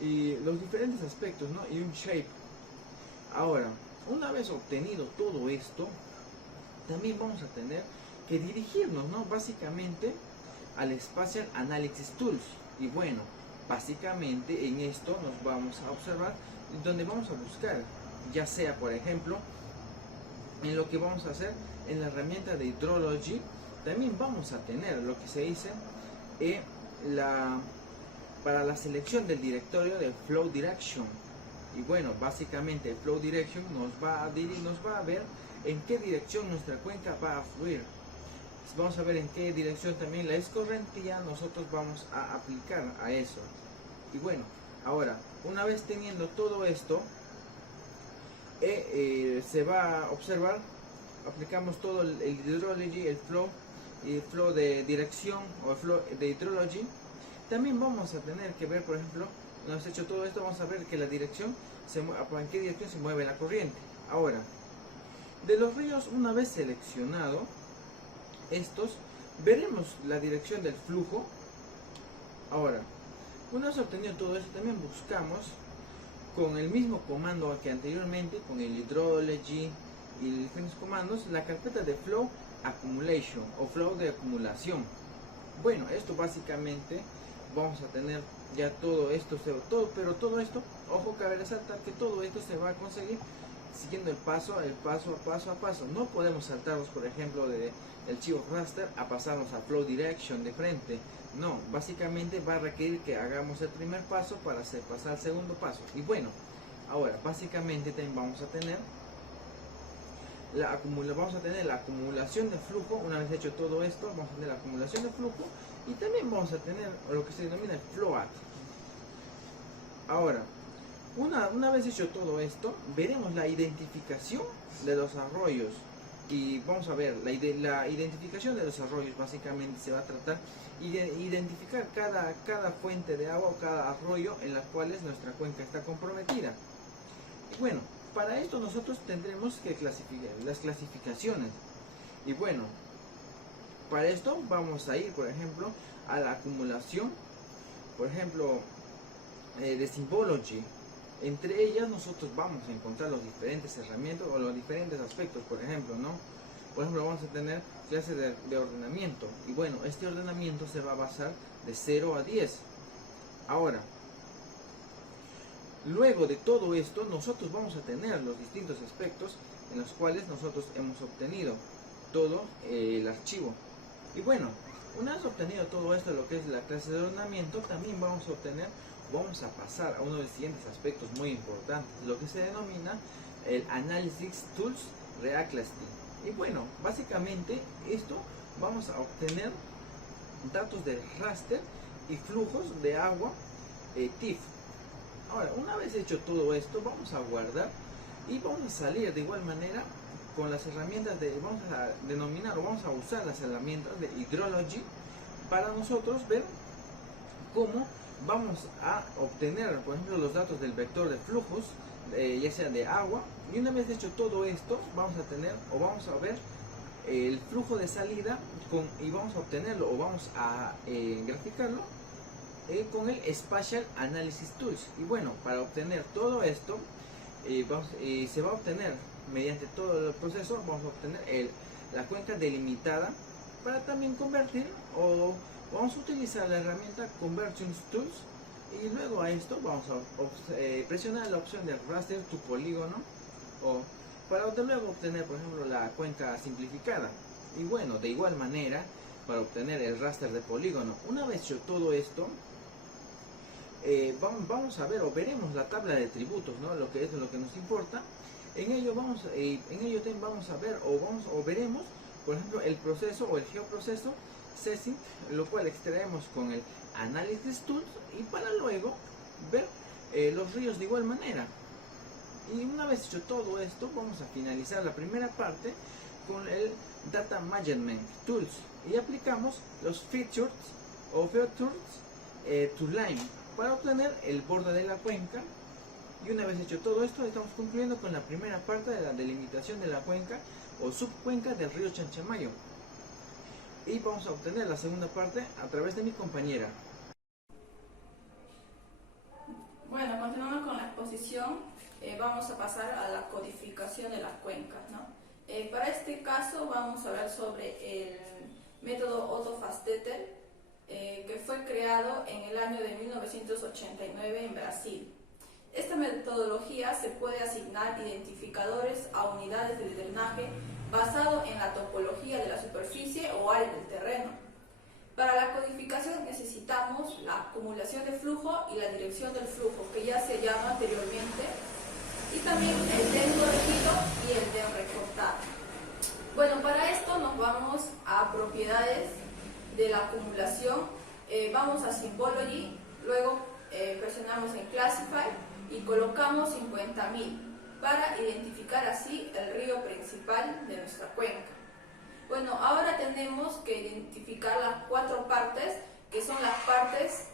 y los diferentes aspectos, ¿no? Y un shape. Ahora, una vez obtenido todo esto, también vamos a tener que dirigirnos, ¿no? Básicamente al Spatial Analysis Tools. Y bueno, básicamente en esto nos vamos a observar donde vamos a buscar, ya sea, por ejemplo, en lo que vamos a hacer en la herramienta de Hydrology. También vamos a tener lo que se dice para la selección del directorio de Flow Direction. Y bueno, básicamente el Flow Direction nos va a ver en qué dirección nuestra cuenca va a fluir. Vamos a ver en qué dirección también la escorrentía nosotros vamos a aplicar a eso. Y bueno, ahora, una vez teniendo todo esto, se va a observar, aplicamos todo el Hydrology, el flow de dirección o el flow de Hydrology. También vamos a tener que ver, por ejemplo, una vez hecho todo esto, vamos a ver que la dirección, en qué dirección se mueve la corriente. Ahora, de los ríos, una vez seleccionado estos, veremos la dirección del flujo. Ahora, una vez obtenido todo esto, también buscamos con el mismo comando que anteriormente, con el Hydrology y diferentes comandos, la carpeta de Flow Accumulation o Flow de acumulación. Bueno, esto básicamente vamos a tener ya todo esto, pero todo esto, ojo, cabe resaltar que todo esto se va a conseguir siguiendo el paso a paso. No podemos saltarnos, por ejemplo, del archivo raster a pasarnos a Flow Direction de frente. No, básicamente va a requerir que hagamos el primer paso para pasar al segundo paso. Y bueno, ahora básicamente también vamos a tener la acumulación de flujo. Una vez hecho todo esto, vamos a tener la acumulación de flujo y también vamos a tener lo que se denomina el float. Ahora, una vez hecho todo esto, veremos la identificación de los arroyos. Y vamos a ver, la identificación de los arroyos básicamente se va a tratar de identificar cada fuente de agua o cada arroyo en las cuales nuestra cuenca está comprometida. Y bueno, para esto nosotros tendremos que clasificar las clasificaciones. Y bueno, para esto vamos a ir, por ejemplo, a la acumulación. Por ejemplo, de Symbology. Entre ellas nosotros vamos a encontrar las diferentes herramientas o los diferentes aspectos, por ejemplo, ¿no? Por ejemplo, vamos a tener clases de ordenamiento. Y bueno, este ordenamiento se va a basar de 0 a 10. Ahora, luego de todo esto, nosotros vamos a tener los distintos aspectos en los cuales nosotros hemos obtenido todo el archivo. Y bueno, una vez obtenido todo esto, lo que es la clase de ordenamiento, también vamos a pasar a uno de los siguientes aspectos muy importantes, lo que se denomina el Analysis Tools Reclasting. Y bueno, básicamente esto vamos a obtener datos de raster y flujos de agua TIFF. Ahora, una vez hecho todo esto, vamos a guardar y vamos a salir de igual manera con las herramientas vamos a denominar o vamos a usar las herramientas de Hydrology para nosotros ver cómo vamos a obtener, por ejemplo, los datos del vector de flujos, ya sea de agua. Y una vez hecho todo esto, vamos a ver el flujo de salida y vamos a obtenerlo o vamos a graficarlo con el Spatial Analysis Tools. Y bueno, para obtener todo esto se va a obtener mediante todo el proceso, vamos a obtener la cuenca delimitada para también convertir, o vamos a utilizar la herramienta Conversions Tools. Y luego a esto vamos a presionar la opción de Raster to Polígono para luego obtener, por ejemplo, la cuenca simplificada. Y bueno, de igual manera, para obtener el raster de polígono, una vez hecho todo esto, vamos a ver o veremos la tabla de tributos, ¿no? Lo que es lo que nos importa. En ello vamos a ver o veremos, por ejemplo, el proceso o el geoproceso Sesing, lo cual extraemos con el Analysis Tools, y para luego ver los ríos de igual manera. Y una vez hecho todo esto, vamos a finalizar la primera parte con el Data Management Tools y aplicamos los Features o Features to Line para obtener el borde de la cuenca. Y una vez hecho todo esto, estamos concluyendo con la primera parte de la delimitación de la cuenca o subcuenca del río Chanchamayo. Y vamos a obtener la segunda parte a través de mi compañera. Bueno, continuando con la exposición, vamos a pasar a la codificación de las cuencas, ¿no? Para este caso vamos a hablar sobre el método Otto Fastettel, que fue creado en el año de 1989 en Brasil. Esta metodología se puede asignar identificadores a unidades de drenaje basado en la topología de la superficie o área del terreno. Para la codificación necesitamos la acumulación de flujo y la dirección del flujo, que ya se llama anteriormente, y también el DEN corregido y el DEN recortado. Bueno, para esto nos vamos a propiedades de la acumulación, vamos a Symbology, luego presionamos en Classify y colocamos 50.000 para identificar así el río principal de nuestra cuenca. Bueno, ahora tenemos que identificar las 4 partes, que son las partes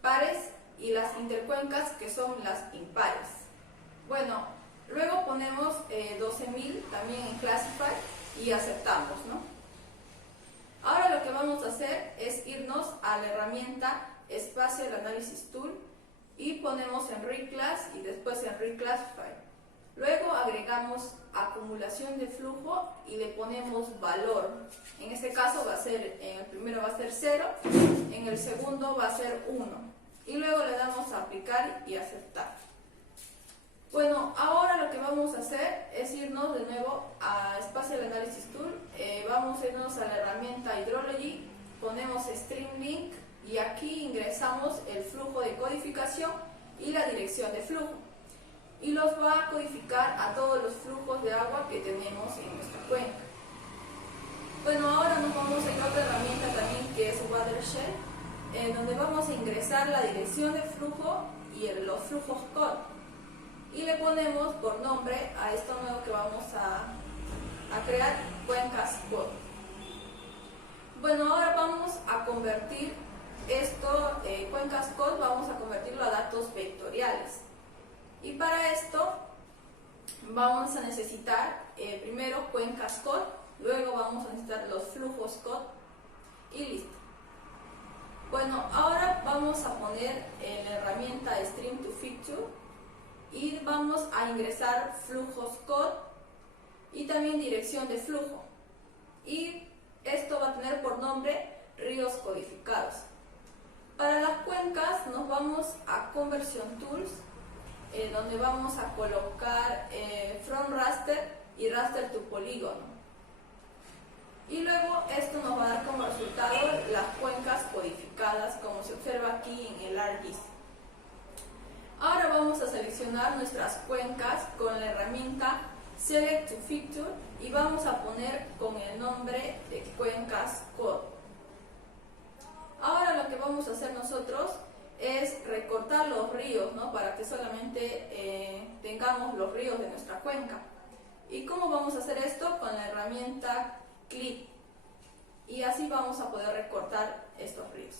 pares, y las intercuencas, que son las impares. Bueno, luego ponemos 12.000 también en Classify y aceptamos, ¿no? Ahora lo que vamos a hacer es irnos a la herramienta Spatial Analysis Tool y ponemos en Reclass y después en Reclassify. Luego agregamos acumulación de flujo y le ponemos valor. En este caso va a ser, en el primero va a ser 0, en el segundo va a ser 1. Y luego le damos a aplicar y aceptar. Bueno, ahora lo que vamos a hacer es irnos de nuevo a Spatial Analysis Tool. Vamos a irnos a la herramienta Hydrology, ponemos Stream Link y aquí ingresamos el flujo de codificación y la dirección de flujo. Y los va a codificar a todos los flujos de agua que tenemos en nuestra cuenca. Bueno, ahora nos vamos a ir a otra herramienta también, que es Watershed, donde vamos a ingresar la dirección de flujo y los flujos code. Y le ponemos por nombre a esto nuevo que vamos a crear, cuencas code. Bueno, ahora vamos a convertir esto, cuencas code, vamos a convertirlo a datos vectoriales. Y para esto vamos a necesitar primero cuencas code, luego vamos a necesitar los flujos code y listo. Bueno, ahora vamos a poner en la herramienta Stream to Feature y vamos a ingresar flujos code y también dirección de flujo. Y esto va a tener por nombre ríos codificados. Para las cuencas nos vamos a Conversion Tools, donde vamos a colocar From Raster y Raster to Polígono. Y luego esto nos va a dar como resultado las cuencas codificadas, como se observa aquí en el ArcGIS. Ahora vamos a seleccionar nuestras cuencas con la herramienta Select to Feature y vamos a poner con el nombre de cuencas code. Ahora lo que vamos a hacer nosotros es recortar los ríos, ¿no? Para que solamente tengamos los ríos de nuestra cuenca. ¿Y cómo vamos a hacer esto? Con la herramienta Clip, y así vamos a poder recortar estos ríos.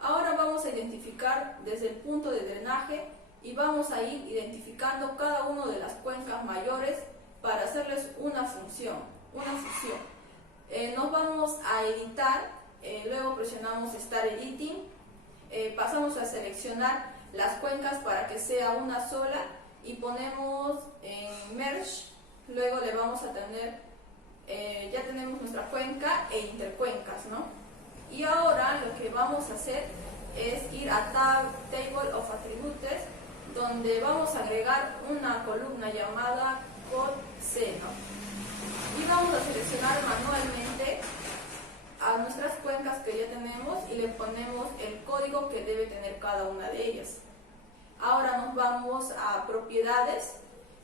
Ahora vamos a identificar desde el punto de drenaje y vamos a ir identificando cada una de las cuencas mayores para hacerles una fusión. Nos vamos a editar, luego presionamos Start Editing, pasamos a seleccionar las cuencas para que sea una sola y ponemos en Merge, luego le vamos a tener ya tenemos nuestra cuenca e intercuencas, ¿no? Y ahora lo que vamos a hacer es ir a Table of Attributes, donde vamos a agregar una columna llamada Code C, ¿no? Y vamos a seleccionar manualmente a nuestras cuencas que ya tenemos y le ponemos el código que debe tener cada una de ellas. Ahora nos vamos a Propiedades,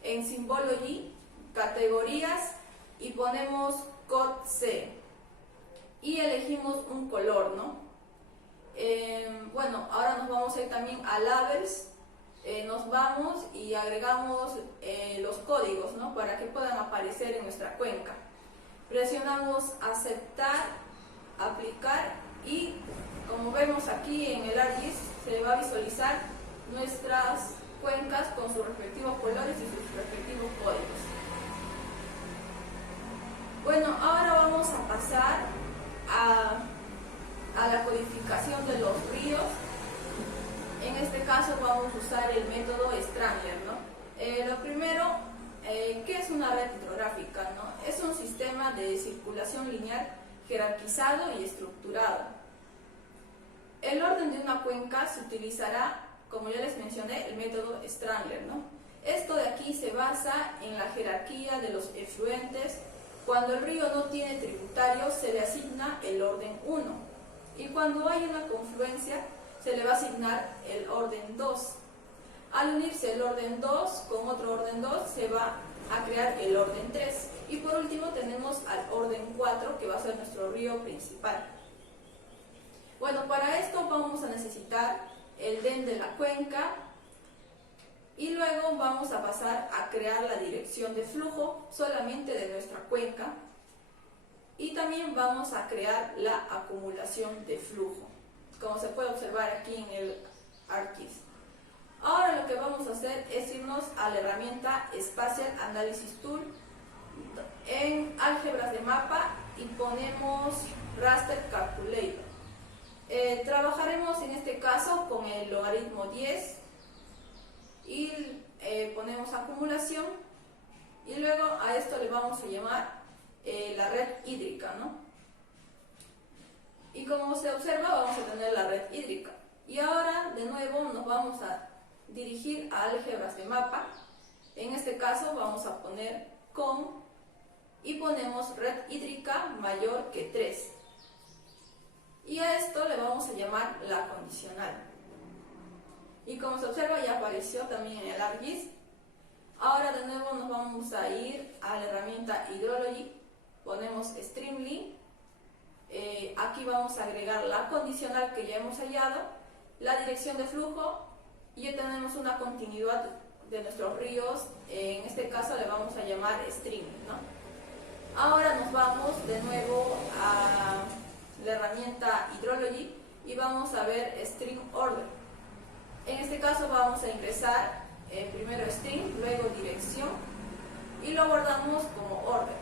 en Symbology, Categorías, y ponemos Code C y elegimos un color, ¿no? Bueno, ahora nos vamos a ir también a Labels, nos vamos y agregamos los códigos, ¿no? Para que puedan aparecer en nuestra cuenca. Presionamos Aceptar, Aplicar y como vemos aquí en el ArcGIS se va a visualizar nuestras cuencas con sus respectivos colores y sus respectivos códigos. Bueno, ahora vamos a pasar a la codificación de los ríos. En este caso vamos a usar el método Strangler, ¿no? Lo primero, ¿qué es una red hidrográfica, no? Es un sistema de circulación lineal jerarquizado y estructurado. El orden de una cuenca se utilizará, como ya les mencioné, el método Strangler, ¿no? Esto de aquí se basa en la jerarquía de los efluentes. Cuando el río no tiene tributario, se le asigna el orden 1. Y cuando hay una confluencia, se le va a asignar el orden 2. Al unirse el orden 2 con otro orden 2, se va a crear el orden 3. Y por último tenemos al orden 4, que va a ser nuestro río principal. Bueno, para esto vamos a necesitar el DEN de la cuenca, y luego vamos a pasar a crear la dirección de flujo solamente de nuestra cuenca y también vamos a crear la acumulación de flujo, como se puede observar aquí en el ArcGIS. Ahora lo que vamos a hacer es irnos a la herramienta Spatial Analysis Tool en álgebras de mapa y ponemos Raster Calculator. Trabajaremos en este caso con el logaritmo 10 y ponemos acumulación y luego a esto le vamos a llamar la red hídrica, ¿no? Y como se observa vamos a tener la red hídrica. Y ahora de nuevo nos vamos a dirigir a álgebras de mapa. En este caso vamos a poner con y ponemos red hídrica mayor que 3. Y a esto le vamos a llamar la condicional. Y como se observa ya apareció también en el ArcGIS. Ahora de nuevo nos vamos a ir a la herramienta Hydrology, ponemos Streamlit, aquí vamos a agregar la condicional que ya hemos hallado, la dirección de flujo y ya tenemos una continuidad de nuestros ríos, en este caso le vamos a llamar Stream, ¿no? Ahora nos vamos de nuevo a la herramienta Hydrology y vamos a ver Stream Order. En este caso vamos a ingresar primero string, luego dirección y lo guardamos como orden.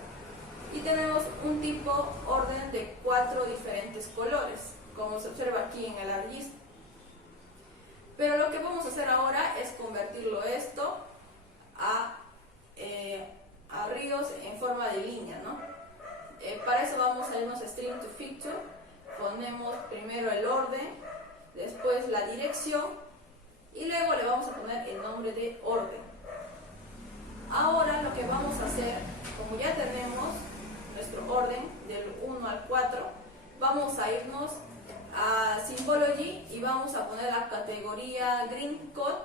Y tenemos un tipo orden de 4 diferentes colores. como se observa aquí en el ArcGIS. Pero lo que vamos a hacer ahora es convertirlo esto a ríos en forma de línea, ¿no? Para eso vamos a irnos a Stream to Feature, ponemos primero el orden, después la dirección y luego le vamos a poner el nombre de orden. Ahora lo que vamos a hacer, como ya tenemos nuestro orden del 1 al 4, vamos a irnos a Symbology y vamos a poner la categoría Green Code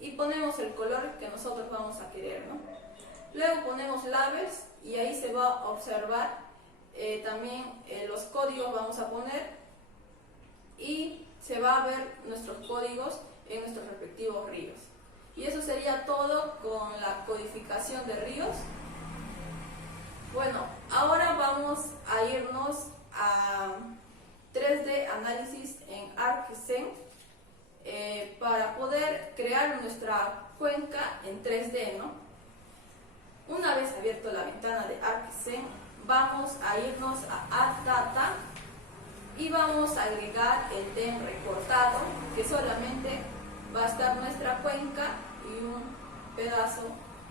y ponemos el color que nosotros vamos a querer, ¿no? Luego ponemos Labels y ahí se va a observar también los códigos vamos a poner y se va a ver nuestros códigos en nuestros respectivos ríos. Y eso sería todo con la codificación de ríos. Bueno, ahora vamos a irnos a 3D análisis en ArcGIS para poder crear nuestra cuenca en 3D, ¿no? Una vez abierto la ventana de ArcGIS, vamos a irnos a Add Data y vamos a agregar el DEM recortado, que solamente va a estar nuestra cuenca y un pedazo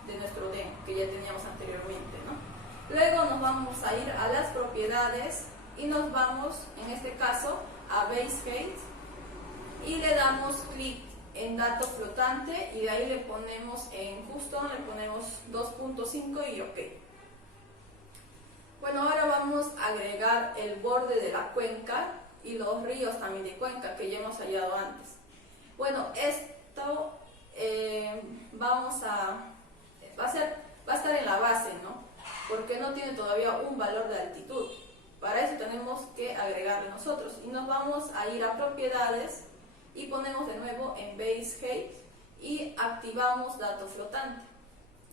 de nuestro DEM que ya teníamos anteriormente, ¿no? Luego nos vamos a ir a las propiedades y nos vamos, en este caso, a Base Height y le damos clic en dato flotante y de ahí le ponemos en custom, le ponemos 2.5 y OK. Bueno, ahora vamos a agregar el borde de la cuenca y los ríos también de cuenca que ya hemos hallado antes. Bueno, esto va a estar en la base, ¿no? Porque no tiene todavía un valor de altitud. Para eso tenemos que agregarle nosotros y nos vamos a ir a propiedades y ponemos de nuevo en Base Height y activamos dato flotante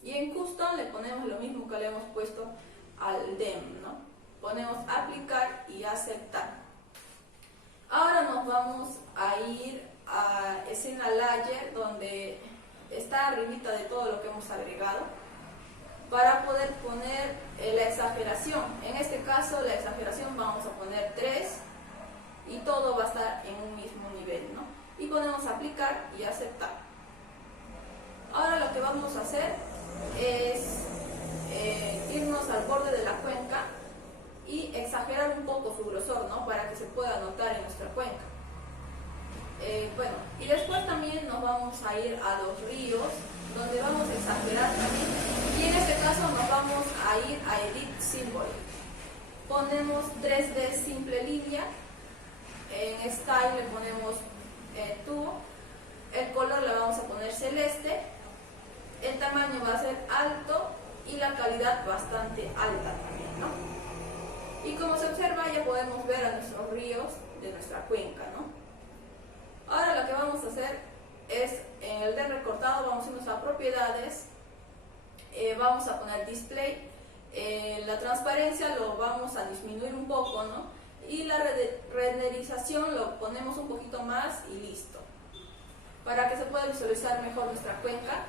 y en custom le ponemos lo mismo que le hemos puesto al DEM, ¿no? Ponemos aplicar y aceptar. Ahora nos vamos a ir a escena layer donde está arribita de todo lo que hemos agregado para poder poner la exageración. En este caso la exageración vamos a poner 3 y todo va a estar en un mismo nivel, ¿no? Y ponemos aplicar y aceptar. Ahora lo que vamos a hacer es irnos al borde de la cuenca y exagerar un poco su grosor, ¿no? Para que se pueda notar en nuestra cuenca. Bueno, y después también nos vamos a ir a los ríos, donde vamos a exagerar también. Y en este caso nos vamos a ir a Edit Symbol. Ponemos 3D simple línea. En Style le ponemos tubo. El color le vamos a poner celeste. El tamaño va a ser alto y la calidad bastante alta también, ¿no? Y como se observa ya podemos ver a nuestros ríos de nuestra cuenca, ¿no? Ahora lo que vamos a hacer es, en el de recortado vamos a irnos a propiedades, vamos a poner display, la transparencia lo vamos a disminuir un poco, ¿no? Y la renderización lo ponemos un poquito más y listo, para que se pueda visualizar mejor nuestra cuenca.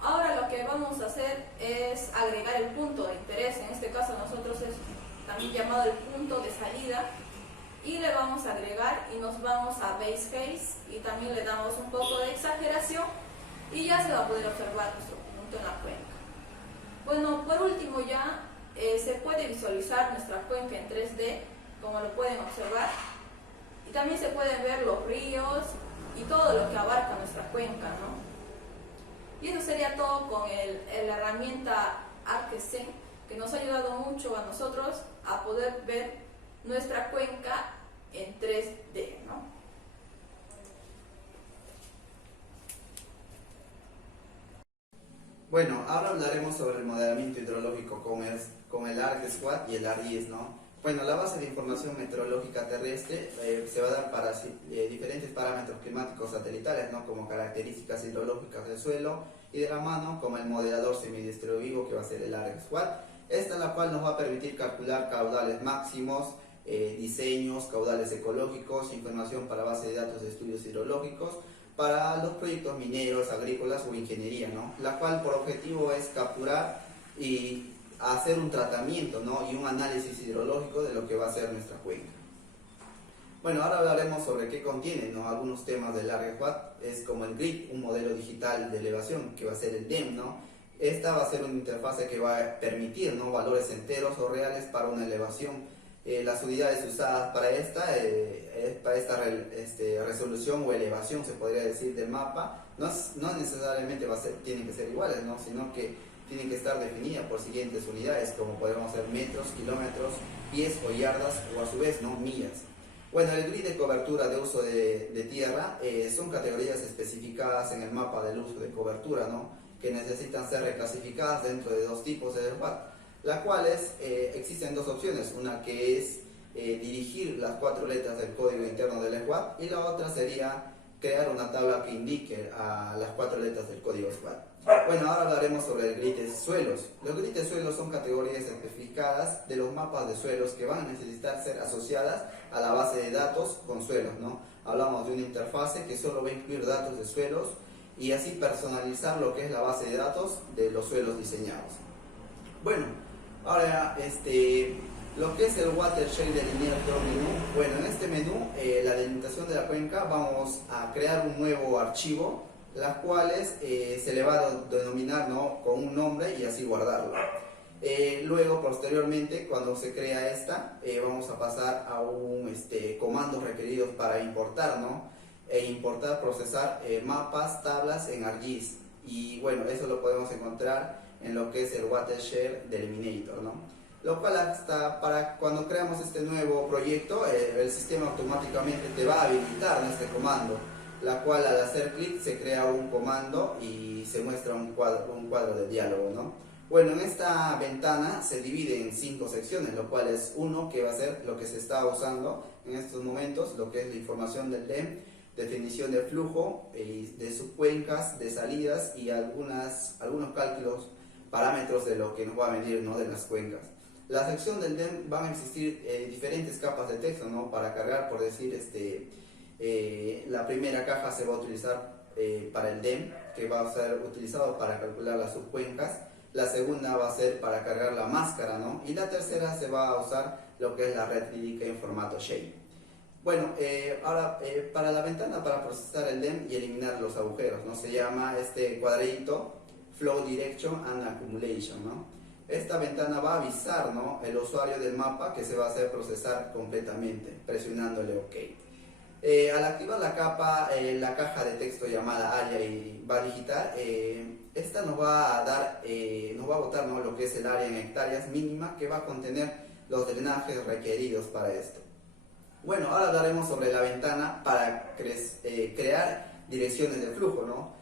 Ahora lo que vamos a hacer es agregar el punto de interés, en este caso nosotros es también llamado el punto de salida, y le vamos a agregar y nos vamos a Base Height y también le damos un poco de exageración y ya se va a poder observar nuestro punto en la cuenca. Bueno, por último ya se puede visualizar nuestra cuenca en 3D, como lo pueden observar, y también se pueden ver los ríos y todo lo que abarca nuestra cuenca, ¿no? Y eso sería todo con la herramienta ArcGIS, que nos ha ayudado mucho a nosotros a poder ver nuestra cuenca en 3D, ¿no? Bueno, ahora hablaremos sobre el modelamiento hidrológico con el ArcSquad y el ArcGIS, ¿no? Bueno, la base de información meteorológica terrestre se va a dar para diferentes parámetros climáticos satelitales, ¿no? Como características hidrológicas del suelo y de la mano, como el modelador semidistribuido que va a ser el ArcSquad. Esta es la cual nos va a permitir calcular caudales máximos, diseños, caudales ecológicos, información para base de datos de estudios hidrológicos, para los proyectos mineros, agrícolas o ingeniería, ¿no? La cual por objetivo es capturar y hacer un tratamiento, ¿no? Y un análisis hidrológico de lo que va a ser nuestra cuenca. Bueno, ahora hablaremos sobre qué contiene, ¿no? Algunos temas del área SWAT. Es como el grid, un modelo digital de elevación que va a ser el DEM, ¿no? Esta va a ser una interfase que va a permitir, ¿no?, valores enteros o reales para una elevación. Las unidades usadas para esta resolución o elevación, se podría decir, del mapa, no necesariamente tienen que ser iguales, ¿no?, sino que tienen que estar definidas por siguientes unidades, como podemos ser metros, kilómetros, pies o yardas, o a su vez, ¿no?, millas. Bueno, el grid de cobertura de uso de tierra son categorías especificadas en el mapa del uso de cobertura, ¿no?, que necesitan ser reclasificadas dentro de dos tipos de SWAT, las cuales existen dos opciones, una que es dirigir las 4 letras del código interno del SWAT, y la otra sería crear una tabla que indique a las 4 letras del código SWAT. Bueno, ahora hablaremos sobre el grid de suelos. Los grids de suelos son categorías especificadas de los mapas de suelos que van a necesitar ser asociadas a la base de datos con suelos, ¿no? Hablamos de una interfase que solo va a incluir datos de suelos y así personalizar lo que es la base de datos de los suelos diseñados. Bueno, ahora lo que es el Watershed Delineator menú. Bueno, en este menú, la delimitación de la cuenca, vamos a crear un nuevo archivo, las cuales se le va a denominar, ¿no?, con un nombre y así guardarlo. Luego, posteriormente, cuando se crea esta, vamos a pasar a un comandos requeridos para importar, ¿no?, importar, procesar mapas, tablas en ArcGIS. Y bueno, eso lo podemos encontrar en lo que es el Watershed Delimitator, ¿no? Lo cual, hasta para cuando creamos este nuevo proyecto, el sistema automáticamente te va a habilitar en este comando, la cual al hacer clic se crea un comando y se muestra un cuadro de diálogo, ¿no? Bueno, en esta ventana se divide en 5 secciones, lo cual es uno que va a ser lo que se está usando en estos momentos, lo que es la información del DEM, definición de flujo, de subcuencas, de salidas y algunos cálculos, parámetros de lo que nos va a venir, ¿no?, de las cuencas. La sección del DEM van a existir diferentes capas de texto, ¿no?, para cargar, por decir, la primera caja se va a utilizar para el DEM, que va a ser utilizado para calcular las subcuencas. La segunda va a ser para cargar la máscara, ¿no?, y la tercera se va a usar lo que es la red lírica en formato shape. Bueno, ahora para la ventana para procesar el DEM y eliminar los agujeros, ¿no?, se llama este cuadradito Flow Direction and Accumulation, ¿no? Esta ventana va a avisar, ¿no?, el usuario del mapa que se va a hacer procesar completamente, presionándole OK. Al activar la caja de texto llamada área y va a digitar, esta nos va a botar, ¿no?, lo que es el área en hectáreas mínima que va a contener los drenajes requeridos para esto. Bueno, ahora hablaremos sobre la ventana para crear direcciones de flujo, ¿no?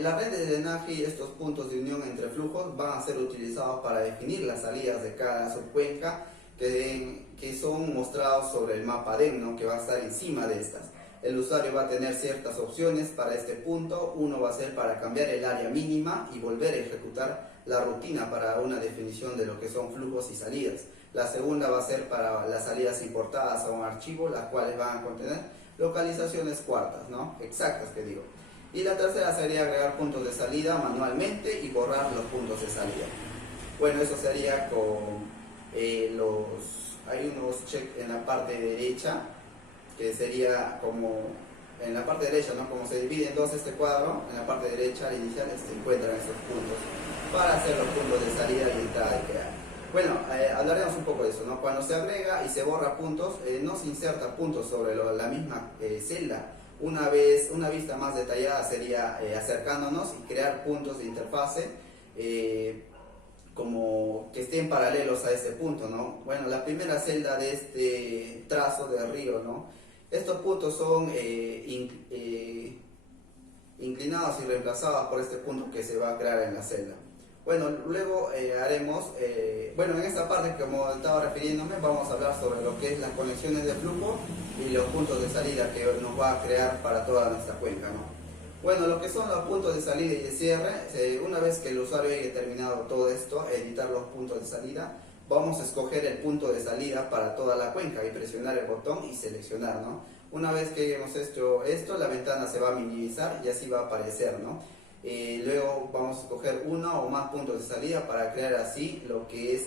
La red de drenaje y estos puntos de unión entre flujos van a ser utilizados para definir las salidas de cada subcuenca que son mostrados sobre el mapa DEM, ¿no?, que va a estar encima de estas. El usuario va a tener ciertas opciones para este punto. Uno va a ser para cambiar el área mínima y volver a ejecutar la rutina para una definición de lo que son flujos y salidas. La segunda va a ser para las salidas importadas a un archivo, las cuales van a contener localizaciones cuartas, ¿no?, exactas, que digo. Y la tercera sería agregar puntos de salida manualmente y borrar los puntos de salida. Bueno, eso sería con hay unos checks en la parte derecha, que sería como en la parte derecha, ¿no?, como se divide en dos este cuadro, en la parte derecha al inicial se encuentran esos puntos para hacer los puntos de salida y entrada de crear. Bueno, hablaremos un poco de eso, ¿no? Cuando se agrega y se borra puntos, no se inserta puntos sobre la misma celda. Una vista más detallada sería acercándonos y crear puntos de interfase como que estén paralelos a este punto, ¿no? Bueno, la primera celda de este trazo de río, ¿no? Estos puntos son inclinados y reemplazados por este punto que se va a crear en la celda. Bueno, luego haremos, en esta parte, como estaba refiriéndome, vamos a hablar sobre lo que es las conexiones de flujo y los puntos de salida que nos va a crear para toda nuestra cuenca, ¿no? Bueno, lo que son los puntos de salida y de cierre, una vez que el usuario haya terminado todo esto, editar los puntos de salida, vamos a escoger el punto de salida para toda la cuenca y presionar el botón y seleccionar, ¿no? Una vez que hayamos hecho esto, la ventana se va a minimizar y así va a aparecer, ¿no? Luego vamos a escoger uno o más puntos de salida para crear así lo que es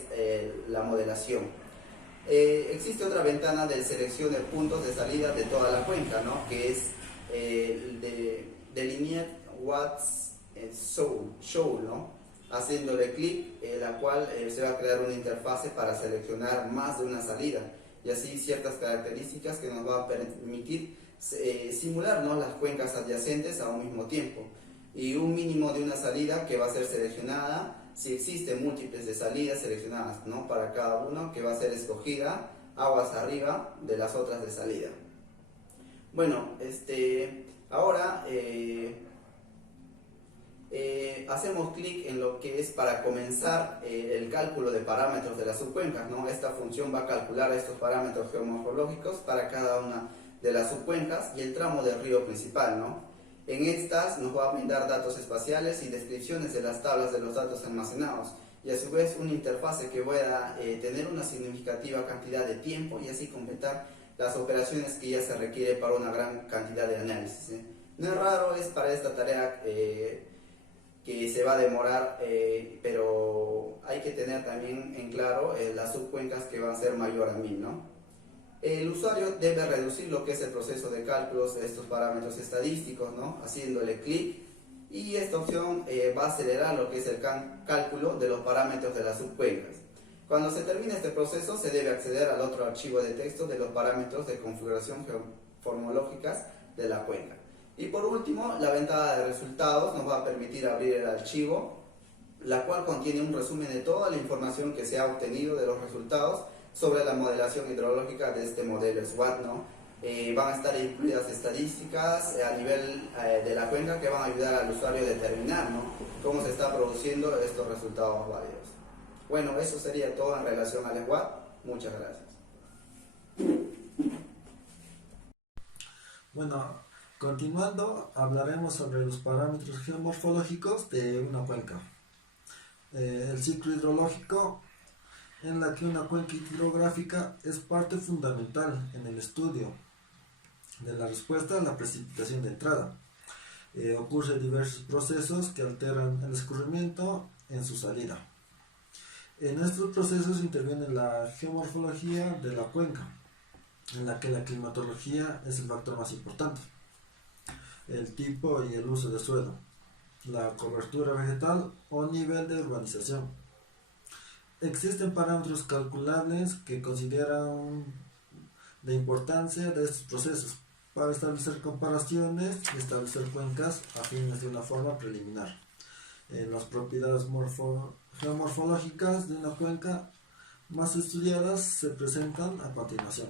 la modelación. Existe otra ventana de selección de puntos de salida de toda la cuenca, ¿no? Que es el de delineate what's show, ¿no? Haciéndole clic, la cual se va a crear una interfase para seleccionar más de una salida y así ciertas características que nos va a permitir simular, ¿no?, las cuencas adyacentes a un mismo tiempo, y un mínimo de una salida que va a ser seleccionada si existen múltiples de salidas seleccionadas, ¿no?, para cada uno, que va a ser escogida aguas arriba de las otras de salida. Bueno, ahora hacemos clic en lo que es para comenzar el cálculo de parámetros de las subcuencas, ¿no? Esta función va a calcular estos parámetros geomorfológicos para cada una de las subcuencas y el tramo del río principal, ¿no? En estas nos va a brindar datos espaciales y descripciones de las tablas de los datos almacenados, y a su vez una interfase que pueda tener una significativa cantidad de tiempo y así completar las operaciones que ya se requiere para una gran cantidad de análisis, ¿eh? No es raro, es para esta tarea que se va a demorar, pero hay que tener también en claro las subcuencas que van a ser mayor a 1000, ¿no? El usuario debe reducir lo que es el proceso de cálculos de estos parámetros estadísticos, ¿no?, haciéndole clic, y esta opción va a acelerar lo que es el cálculo de los parámetros de las subcuencas. Cuando se termine este proceso, se debe acceder al otro archivo de texto de los parámetros de configuración geomorfológicas de la cuenca. Y por último, la ventana de resultados nos va a permitir abrir el archivo, la cual contiene un resumen de toda la información que se ha obtenido de los resultados sobre la modelación hidrológica de este modelo SWOT, ¿no? Van a estar incluidas estadísticas a nivel de la cuenca que van a ayudar al usuario a determinar, ¿no?, cómo se están produciendo estos resultados válidos. Bueno, eso sería todo en relación al SWOT. Muchas gracias. Bueno, continuando, hablaremos sobre los parámetros geomorfológicos de una cuenca. El ciclo hidrológico, en la que una cuenca hidrográfica es parte fundamental en el estudio de la respuesta a la precipitación de entrada. Ocurren diversos procesos que alteran el escurrimiento en su salida. En estos procesos interviene la geomorfología de la cuenca, en la que la climatología es el factor más importante, el tipo y el uso de suelo, la cobertura vegetal o nivel de urbanización. Existen parámetros calculables que consideran la importancia de estos procesos para establecer comparaciones y establecer cuencas afines de una forma preliminar. Las propiedades geomorfológicas de una cuenca más estudiadas se presentan a continuación.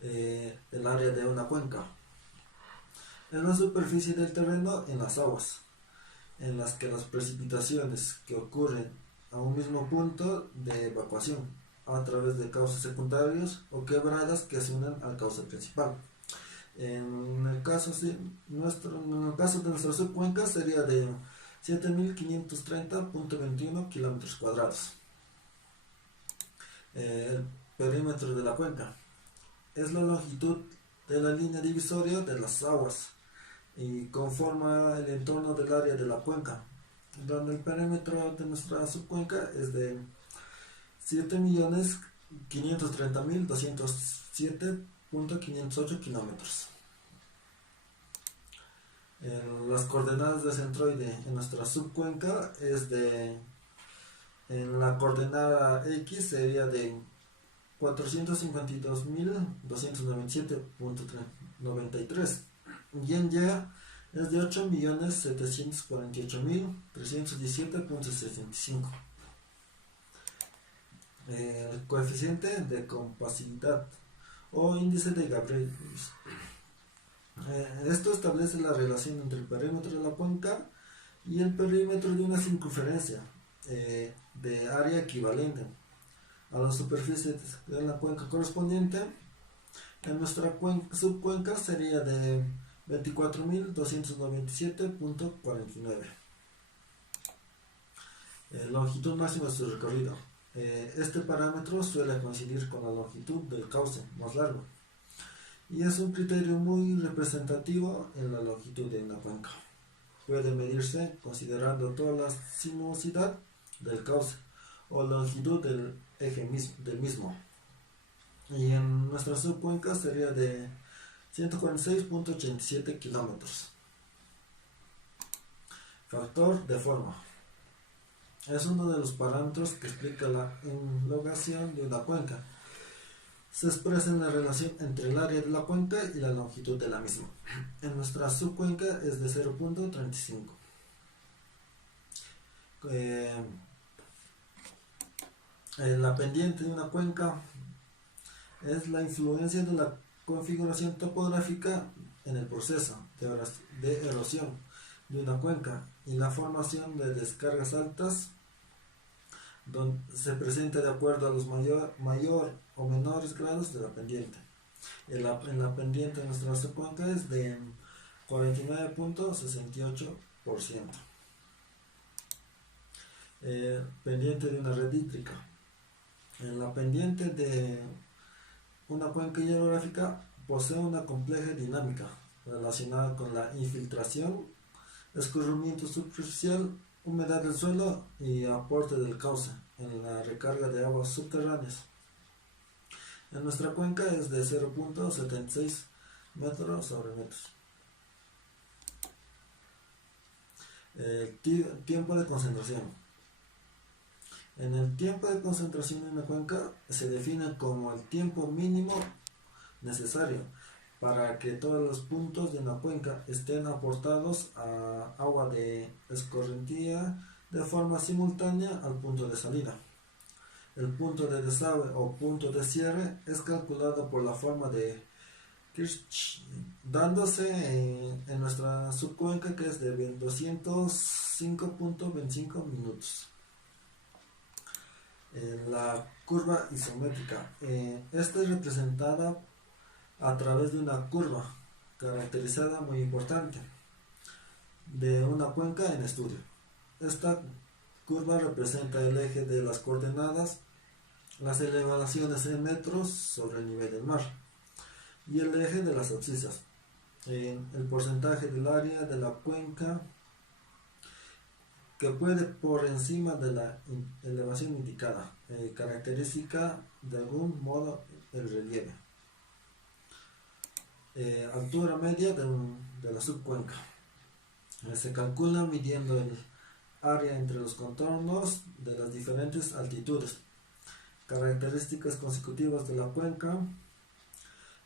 El área de una cuenca. En la superficie del terreno, en las aguas, en las que las precipitaciones que ocurren a un mismo punto de evacuación a través de cauces secundarios o quebradas que se unen al cauce principal. En el caso de nuestra subcuenca sería de 7.530.21 kilómetros cuadrados. El perímetro de la cuenca es la longitud de la línea divisoria de las aguas y conforma el entorno del área de la cuenca, donde el perímetro de nuestra subcuenca es de 7.530.207.508 kilómetros. Las coordenadas de centroide en nuestra subcuenca es en la coordenada X sería de 452.297.93 y en Y es de 8.748.317.65. El coeficiente de compasividad o índice de Gabrelis. Esto establece la relación entre el perímetro de la cuenca y el perímetro de una circunferencia de área equivalente a la superficie de la cuenca correspondiente. En nuestra subcuenca sería de 24.297.49. Longitud máxima de su recorrido. Este parámetro suele coincidir con la longitud del cauce más largo y es un criterio muy representativo en la longitud de una cuenca. Puede medirse considerando toda la sinuosidad del cauce o longitud del eje del mismo. Y en nuestra subcuenca sería de 146.87 kilómetros. Factor de forma. Es uno de los parámetros que explica la elongación de una cuenca. Se expresa en la relación entre el área de la cuenca y la longitud de la misma. En nuestra subcuenca es de 0.35. La pendiente de una cuenca es la influencia de la configuración topográfica en el proceso de erosión de una cuenca y la formación de descargas altas, donde se presenta de acuerdo a los mayor o menores grados de la pendiente. En la pendiente de nuestra subcuenca es de 49.68%. Pendiente de una red hídrica. En la pendiente de una cuenca hidrográfica posee una compleja dinámica relacionada con la infiltración, escurrimiento superficial, humedad del suelo y aporte del cauce en la recarga de aguas subterráneas. En nuestra cuenca es de 0.76 metros sobre metros. Tiempo de concentración. En el tiempo de concentración de una cuenca se define como el tiempo mínimo necesario para que todos los puntos de una cuenca estén aportados a agua de escorrentía de forma simultánea al punto de salida. El punto de desagüe o punto de cierre es calculado por la forma de Kirchhoff, dándose en nuestra subcuenca que es de 205.25 minutos. La curva isométrica. Esta es representada a través de una curva caracterizada muy importante de una cuenca en estudio. Esta curva representa el eje de las coordenadas, las elevaciones en metros sobre el nivel del mar y el eje de las abscisas, el porcentaje del área de la cuenca que puede por encima de la elevación indicada, característica de algún modo el relieve. Altura media de la subcuenca. Se calcula midiendo el área entre los contornos de las diferentes altitudes. Características consecutivas de la cuenca.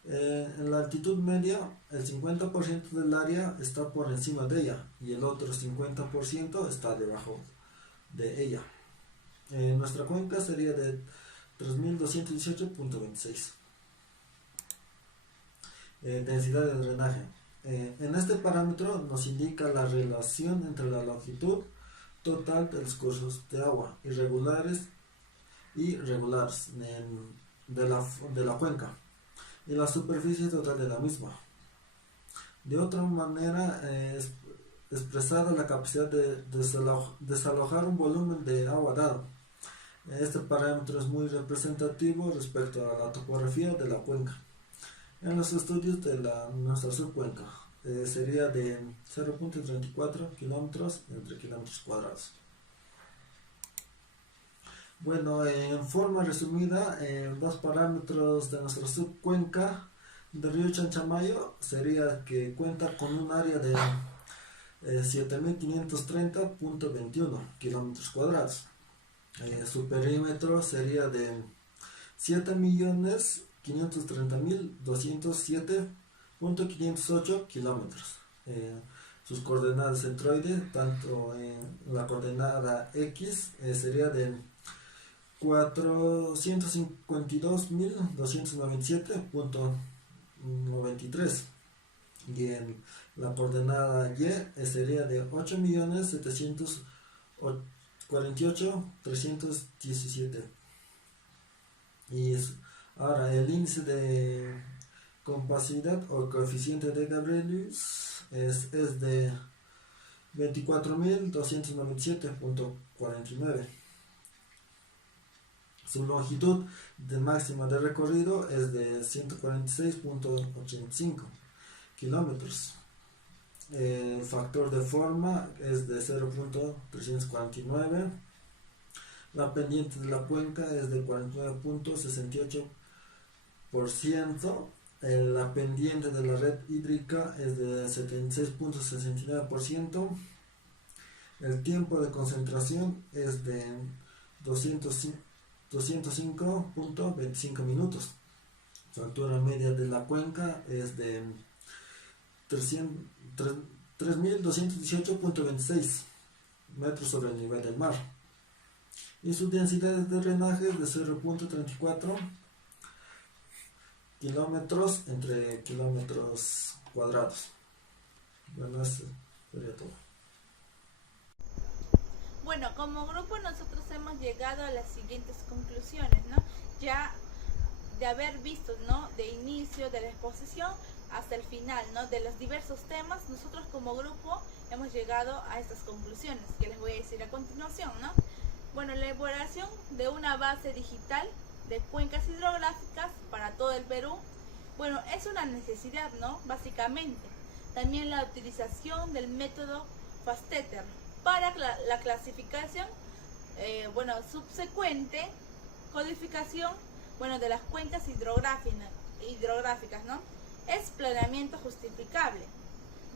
En la altitud media, el 50% del área está por encima de ella y el otro 50% está debajo de ella. Nuestra cuenca sería de 3218.26. Densidad de drenaje. En este parámetro nos indica la relación entre la longitud total de los cursos de agua irregulares y regulares de la cuenca y la superficie total de la misma. De otra manera, expresada la capacidad de desalojar un volumen de agua dado. Este parámetro es muy representativo respecto a la topografía de la cuenca. En los estudios de nuestra subcuenca sería de 0.34 kilómetros entre kilómetros cuadrados. Bueno, en forma resumida, dos parámetros de nuestra subcuenca del río Chanchamayo sería que cuenta con un área de 7.530.21 kilómetros cuadrados. Su perímetro sería de 7.530.207.508 kilómetros. Sus coordenadas centroides, tanto en la coordenada X sería de 452.297.93 y en la coordenada Y sería de 8.748.317. Y ahora el índice de compacidad o coeficiente de Gabrielius es de 24.297.49. Su longitud de máxima de recorrido es de 146.85 kilómetros. El factor de forma es de 0.349. La pendiente de la cuenca es de 49.68%. La pendiente de la red hídrica es de 76.69%. El tiempo de concentración es de 205.25 minutos. Su altura media de la cuenca es de 3.218.26 metros sobre el nivel del mar. Y su densidad de drenaje es de 0.34 kilómetros entre kilómetros cuadrados. Bueno, eso sería todo. Bueno, como grupo nosotros hemos llegado a las siguientes conclusiones, ¿no? Ya de haber visto, ¿no?, de inicio de la exposición hasta el final, ¿no?, de los diversos temas, nosotros como grupo hemos llegado a estas conclusiones que les voy a decir a continuación, ¿no? Bueno, la elaboración de una base digital de cuencas hidrográficas para todo el Perú, bueno, es una necesidad, ¿no?, básicamente. También la utilización del método FASTETER para la clasificación, subsecuente codificación, de las cuencas hidrográficas, ¿no? Es planeamiento justificable,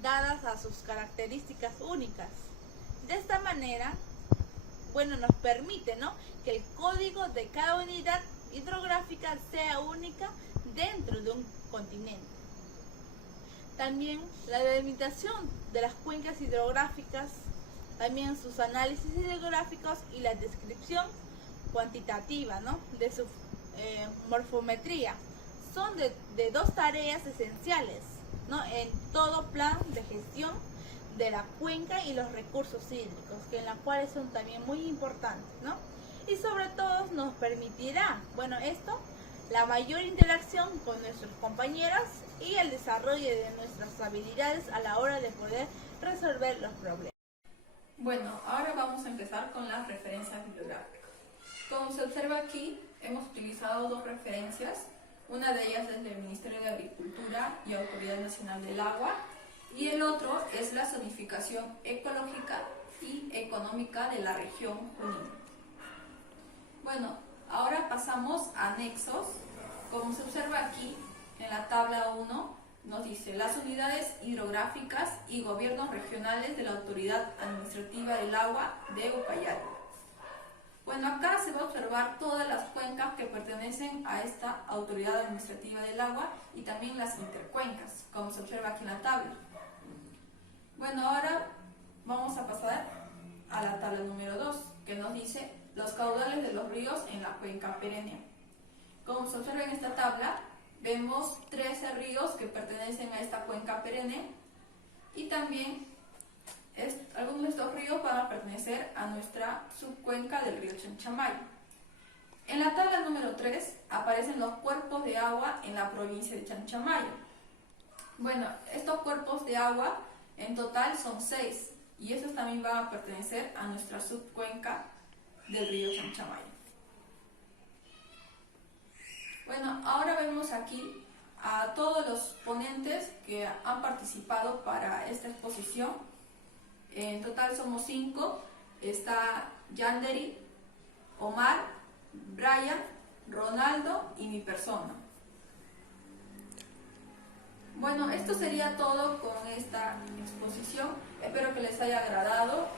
dadas a sus características únicas. De esta manera, nos permite, ¿no?, que el código de cada unidad hidrográfica sea única dentro de un continente. También la delimitación de las cuencas hidrográficas, también sus análisis hidrográficos y la descripción cuantitativa, ¿no?, de su morfometría son de dos tareas esenciales, ¿no?, en todo plan de gestión de la cuenca y los recursos hídricos, que en las cuales son también muy importantes, ¿no? Y sobre todo nos permitirá, la mayor interacción con nuestros compañeros y el desarrollo de nuestras habilidades a la hora de poder resolver los problemas. Bueno, ahora vamos a empezar con las referencias bibliográficas. Como se observa aquí, hemos utilizado dos referencias. Una de ellas es del Ministerio de Agricultura y Autoridad Nacional del Agua, y el otro es la zonificación ecológica y económica de la región Junín. Bueno, ahora pasamos a anexos. Como se observa aquí, en la tabla 1, nos dice las unidades hidrográficas y gobiernos regionales de la Autoridad Administrativa del Agua de Ucayali. Bueno, acá se va a observar todas las cuencas que pertenecen a esta Autoridad Administrativa del Agua y también las intercuencas, como se observa aquí en la tabla. Bueno, ahora vamos a pasar a la tabla número 2, que nos dice los caudales de los ríos en la cuenca perenea. Como se observa en esta tabla, vemos 13 ríos que pertenecen a esta cuenca perenne y también algunos de estos ríos van a pertenecer a nuestra subcuenca del río Chanchamayo. En la tabla número 3 aparecen los cuerpos de agua en la provincia de Chanchamayo. Bueno, estos cuerpos de agua en total son 6 y estos también van a pertenecer a nuestra subcuenca del río Chanchamayo. Bueno, ahora vemos aquí a todos los ponentes que han participado para esta exposición. En total somos 5. Está Yanderi, Omar, Brian, Ronaldo y mi persona. Bueno, esto sería todo con esta exposición. Espero que les haya agradado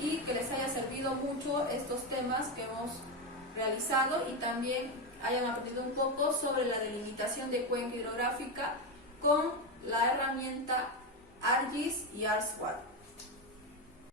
y que les haya servido mucho estos temas que hemos realizado y también hayan aprendido un poco sobre la delimitación de cuenca hidrográfica con la herramienta ArcGIS y ArcSquad.